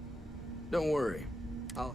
Don't worry, I'll...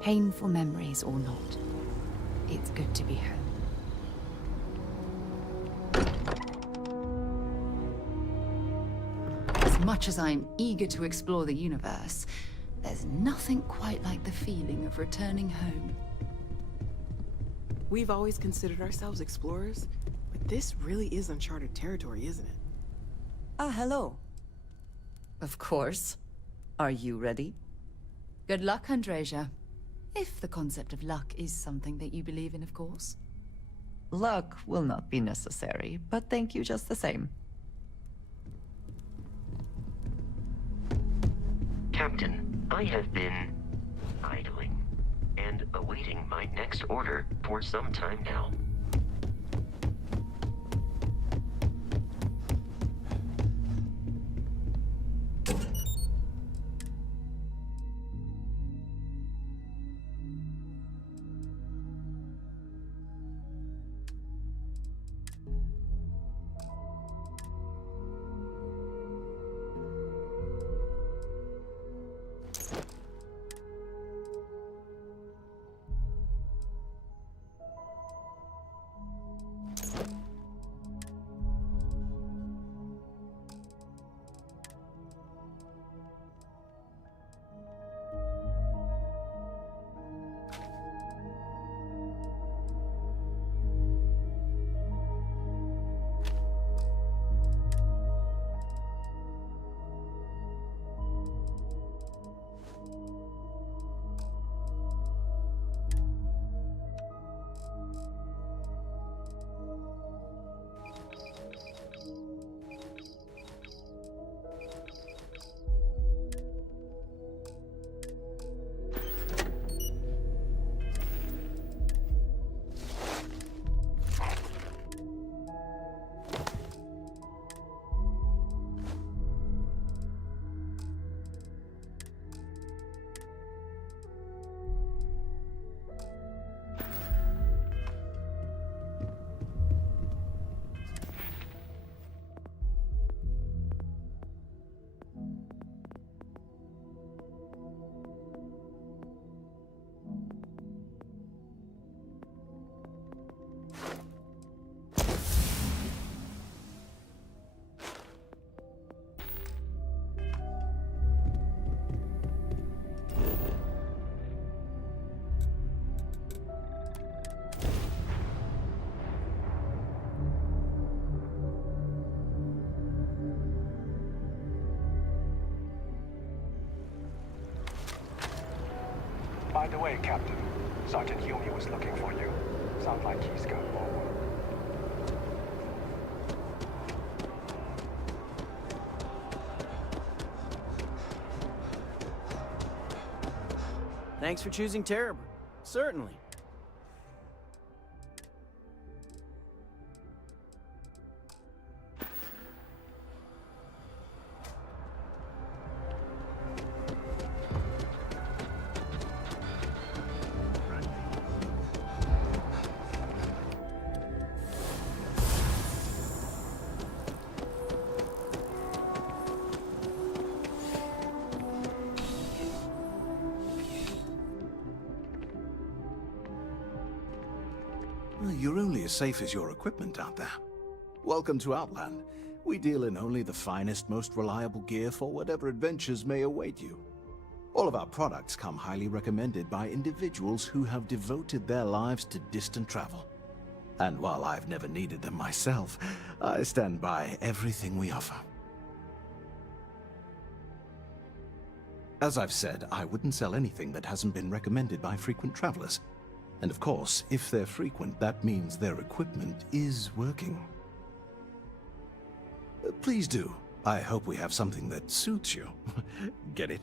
Painful memories or not, it's good to be home. As much as I'm eager to explore the universe, there's nothing quite like the feeling of returning home. We've always considered ourselves explorers, but this really is uncharted territory, isn't it? Ah, hello. Of course. Are you ready? Good luck, Andreja. If the concept of luck is something that you believe in, of course. Luck will not be necessary, but thank you just the same. Captain, I have been idling and awaiting my next order for some time now. By the way, Captain, Sergeant Yumi was looking for you. Sounds like he's got more work. Thanks for choosing Terror. Certainly. Well, you're only as safe as your equipment out there. Welcome to Outland. We deal in only the finest, most reliable gear for whatever adventures may await you. All of our products come highly recommended by individuals who have devoted their lives to distant travel. And while I've never needed them myself, I stand by everything we offer. As I've said, I wouldn't sell anything that hasn't been recommended by frequent travelers. And of course, if they're frequent, that means their equipment is working. Please do. I hope we have something that suits you. Get it?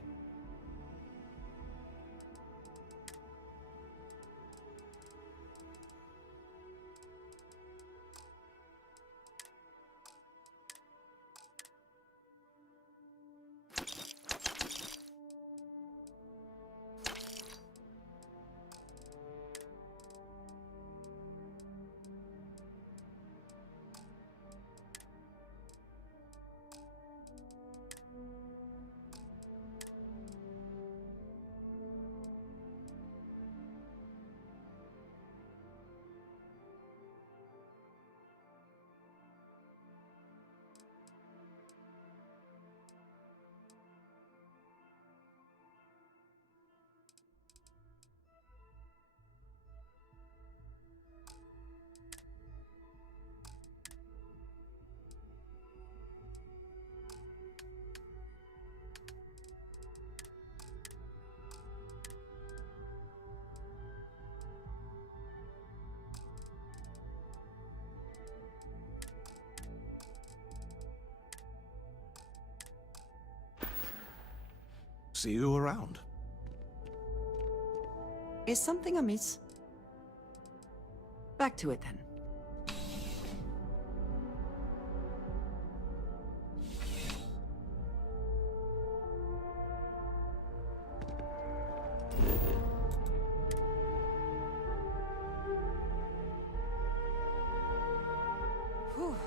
See you around. Is something amiss? Back to it then. Whew.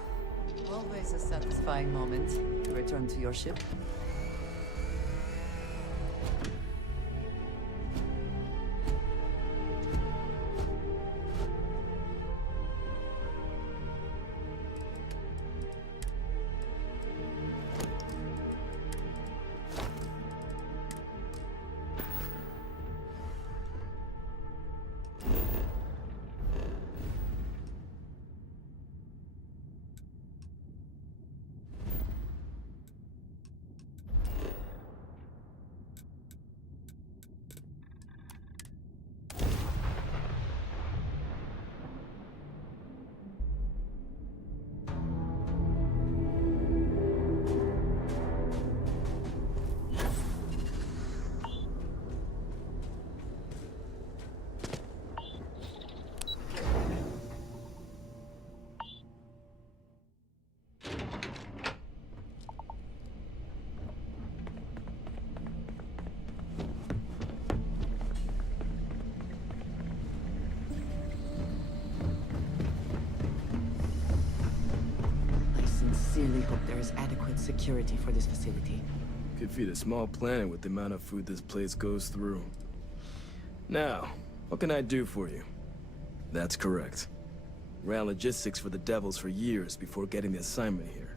Always a satisfying moment to return to your ship. Sincerely hope there is adequate security for this facility. Could feed a small planet with the amount of food this place goes through. Now, what can I do for you? That's correct. Ran logistics for the Devils for years before getting the assignment here.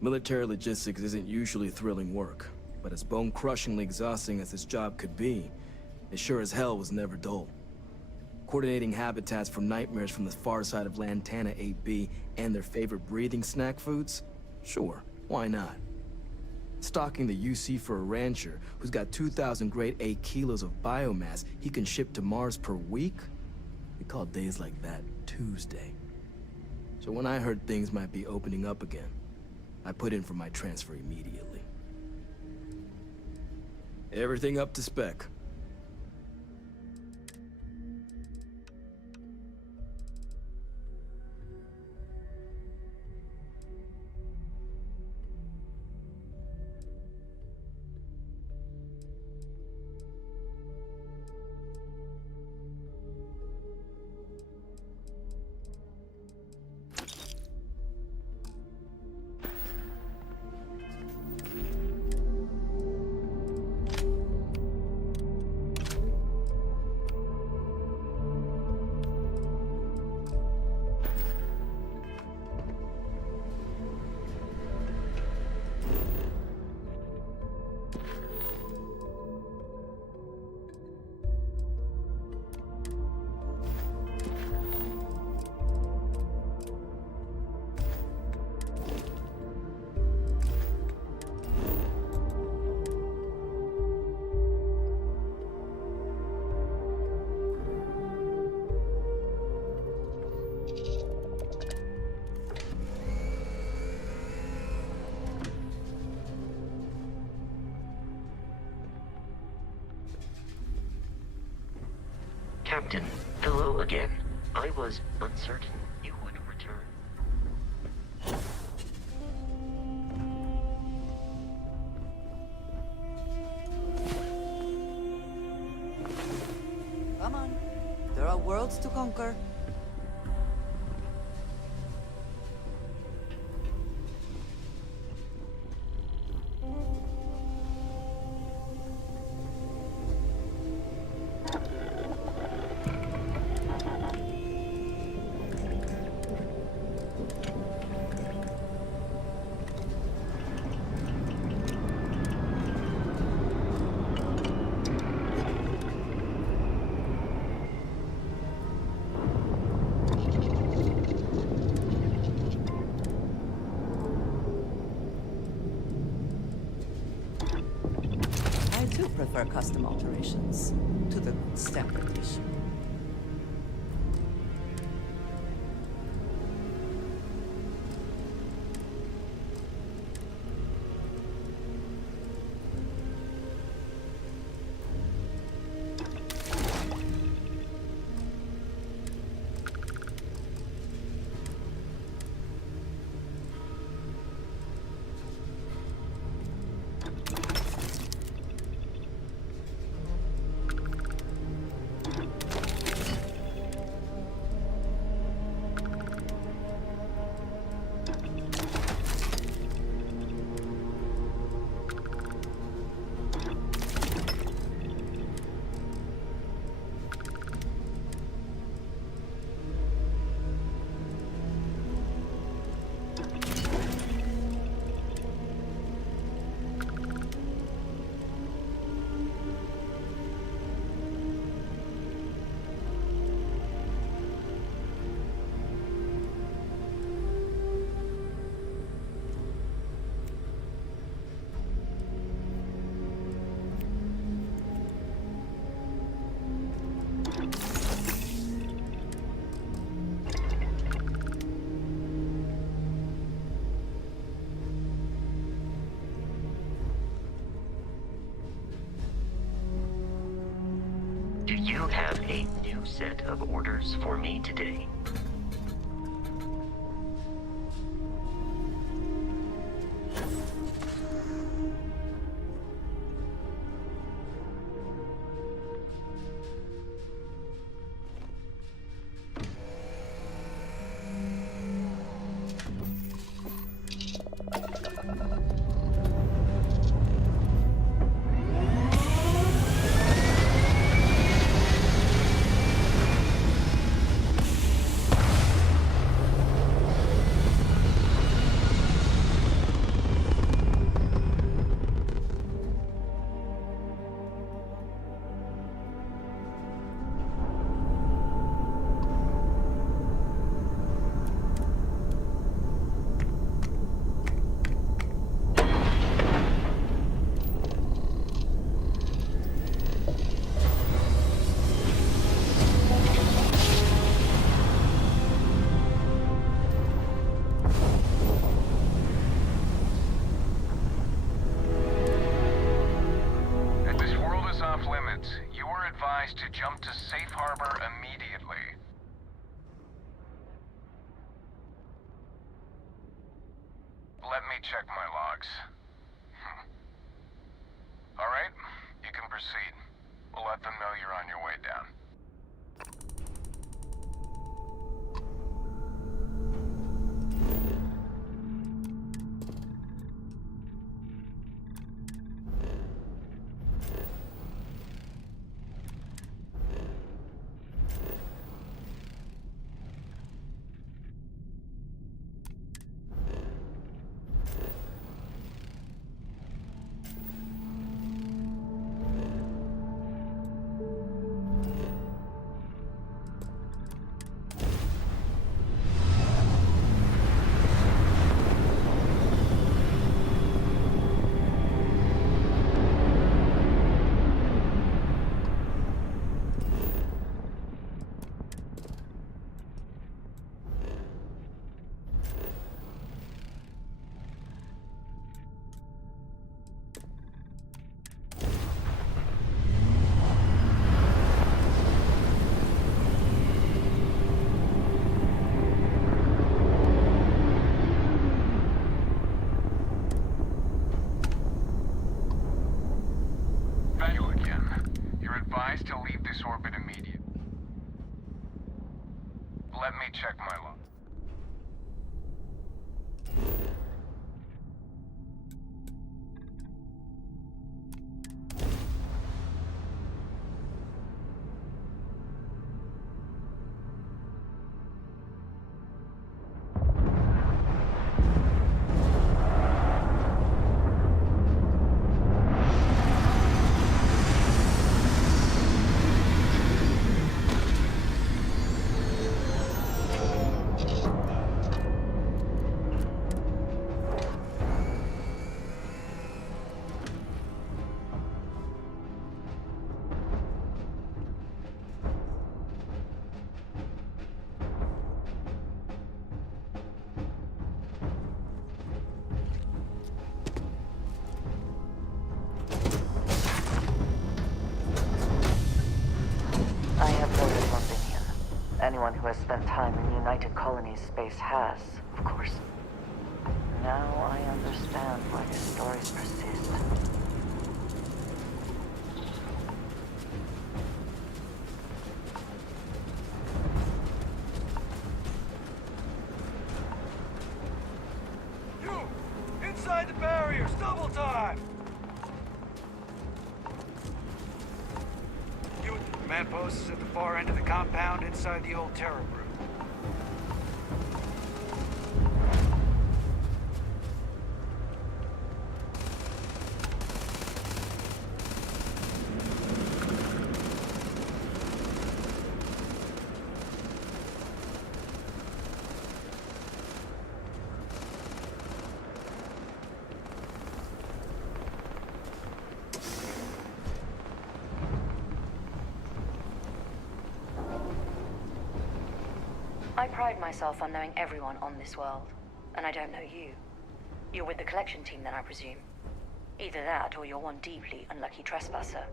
Military logistics isn't usually thrilling work, but as bone-crushingly exhausting as this job could be, it sure as hell was never dull. Coordinating habitats for nightmares from the far side of Lantana 8B and their favorite breathing snack foods? Sure, why not? Stocking the UC for a rancher who's got 2,000 grade A kilos of biomass he can ship to Mars per week? We call days like that Tuesday. So when I heard things might be opening up again, I put in for my transfer immediately. Everything up to spec. Captain, hello again. I was uncertain you would return. Come on. There are worlds to conquer. Prefer custom alterations to the standard issue. Do you have a new set of orders for me today? advised to jump to safe harbor immediately. Let me check my logs. Alright, you can proceed. We'll let them know you're on your way down. Advised to leave this orbit immediately. Let me check my log. Anyone who has spent time in United Colonies space has, of course. Now I understand why his stories persist. You! Inside the barriers! Double time! You at the command post is at the far end of the compound inside the old Terror Brew. I pride myself on knowing everyone on this world, and I don't know you. You're with the collection team then, I presume. Either that, or you're one deeply unlucky trespasser.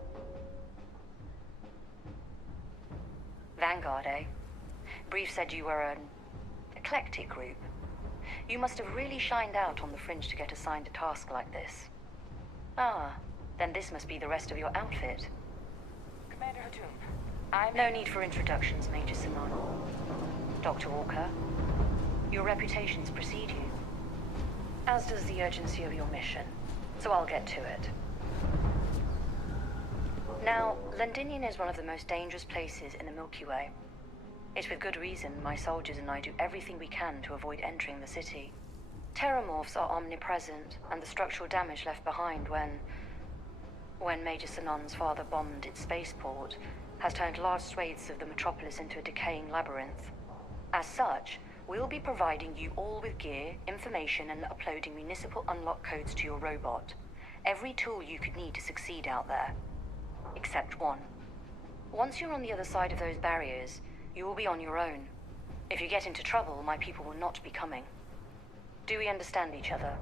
Vanguard, eh? Brief said you were an eclectic group. You must have really shined out on the fringe to get assigned a task like this. Ah, then this must be the rest of your outfit. Commander Hatum, No need for introductions, Major Simon. Dr. Walker, your reputations precede you, as does the urgency of your mission, so I'll get to it. Now, Londinium is one of the most dangerous places in the Milky Way. It's with good reason my soldiers and I do everything we can to avoid entering the city. Terramorphs are omnipresent, and the structural damage left behind when Major Sinan's father bombed its spaceport has turned large swathes of the metropolis into a decaying labyrinth. As such, we'll be providing you all with gear, information, and uploading municipal unlock codes to your robot. Every tool you could need to succeed out there. Except one. Once you're on the other side of those barriers, you will be on your own. If you get into trouble, my people will not be coming. Do we understand each other?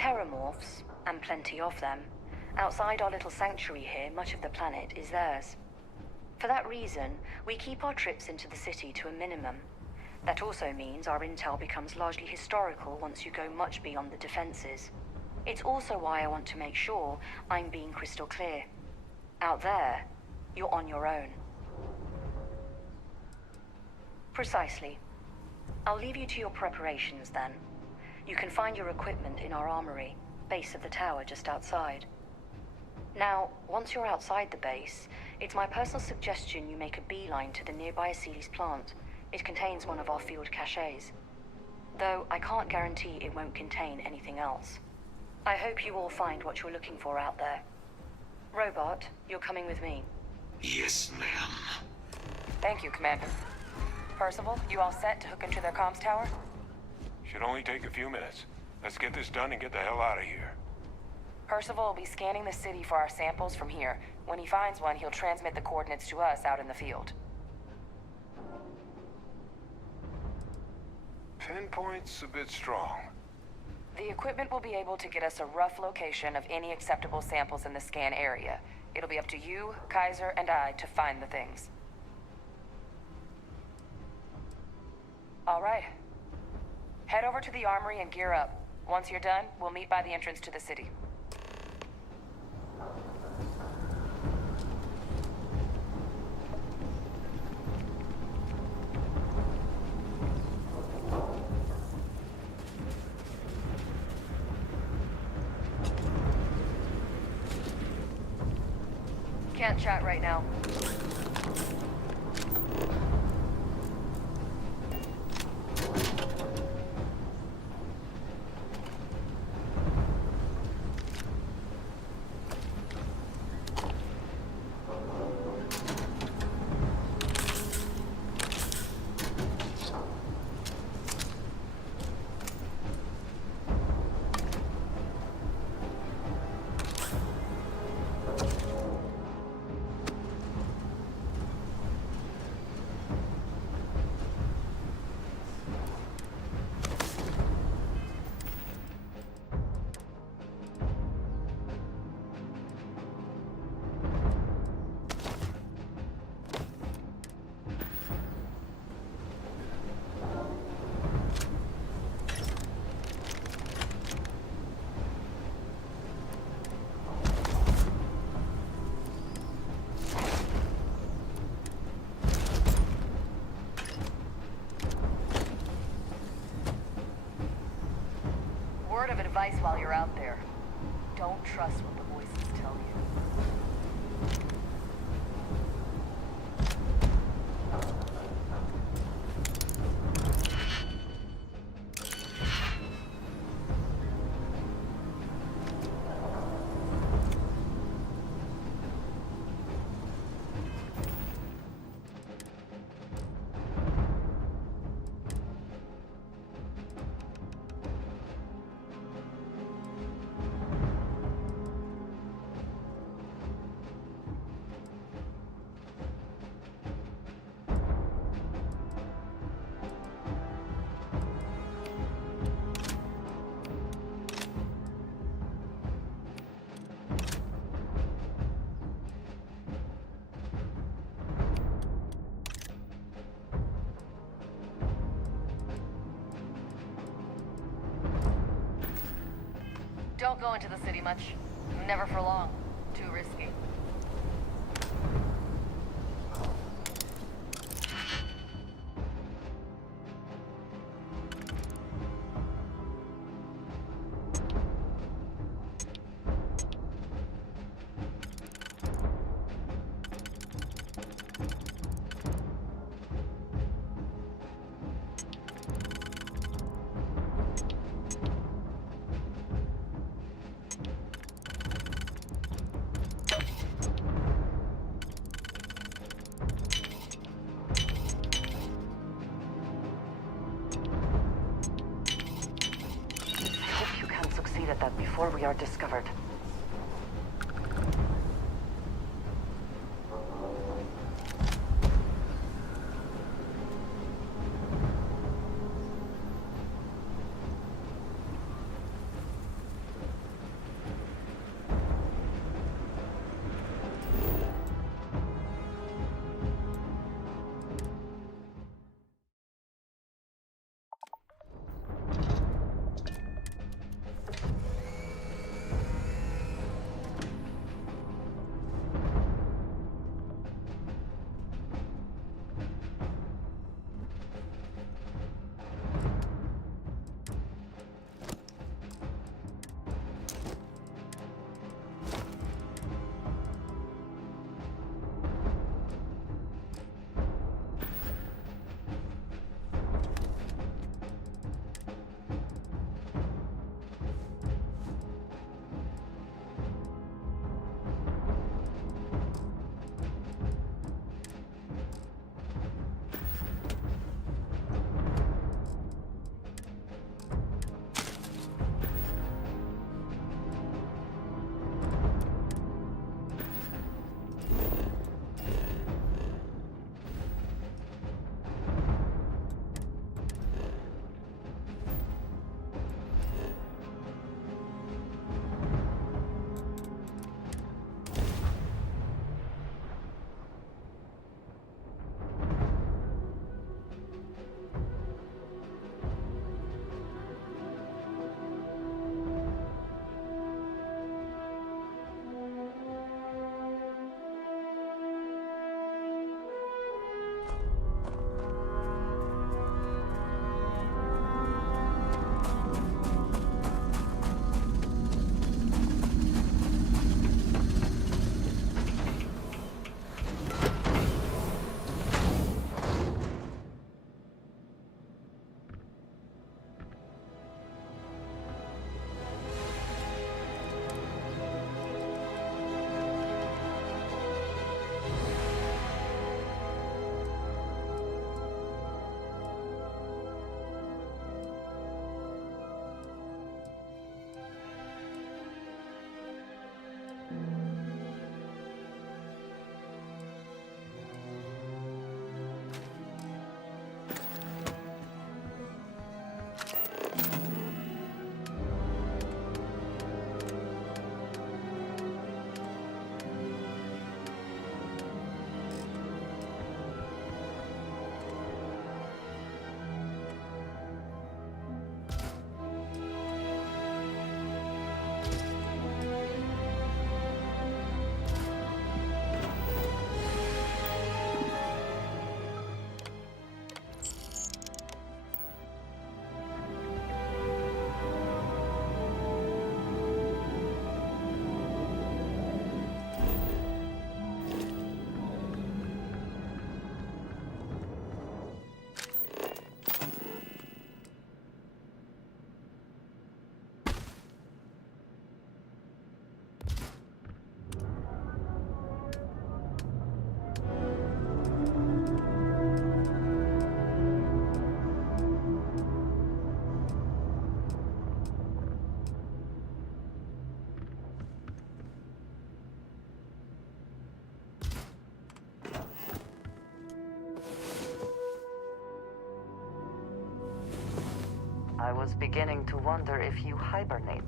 Terramorphs, and plenty of them, outside our little sanctuary here, much of the planet is theirs. For that reason, we keep our trips into the city to a minimum. That also means our intel becomes largely historical once you go much beyond the defenses. It's also why I want to make sure I'm being crystal clear. Out there, you're on your own. Precisely. I'll leave you to your preparations then. You can find your equipment in our armory, base of the tower just outside. Now, once you're outside the base, it's my personal suggestion you make a beeline to the nearby Aceles plant. It contains one of our field caches. Though I can't guarantee it won't contain anything else. I hope you all find what you're looking for out there. Robot, you're coming with me. Yes, ma'am. Thank you, Commander. Percival, you all set to hook into their comms tower? Should only take a few minutes. Let's get this done and get the hell out of here. Percival will be scanning the city for our samples from here. When he finds one, he'll transmit the coordinates to us out in the field. Pinpoint's a bit strong. The equipment will be able to get us a rough location of any acceptable samples in the scan area. It'll be up to you, Kaiser, and I to find the things. All right. Head over to the armory and gear up. Once you're done, we'll meet by the entrance to the city. Can't chat right now. Word of advice while you're out there. Don't trust what the voices tell you. Don't go into the city much. Never for long. Too risky. At that before we are discovered. I was beginning to wonder if you hibernate.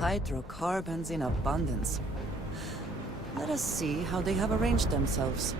Hydrocarbons in abundance. Let us see how they have arranged themselves.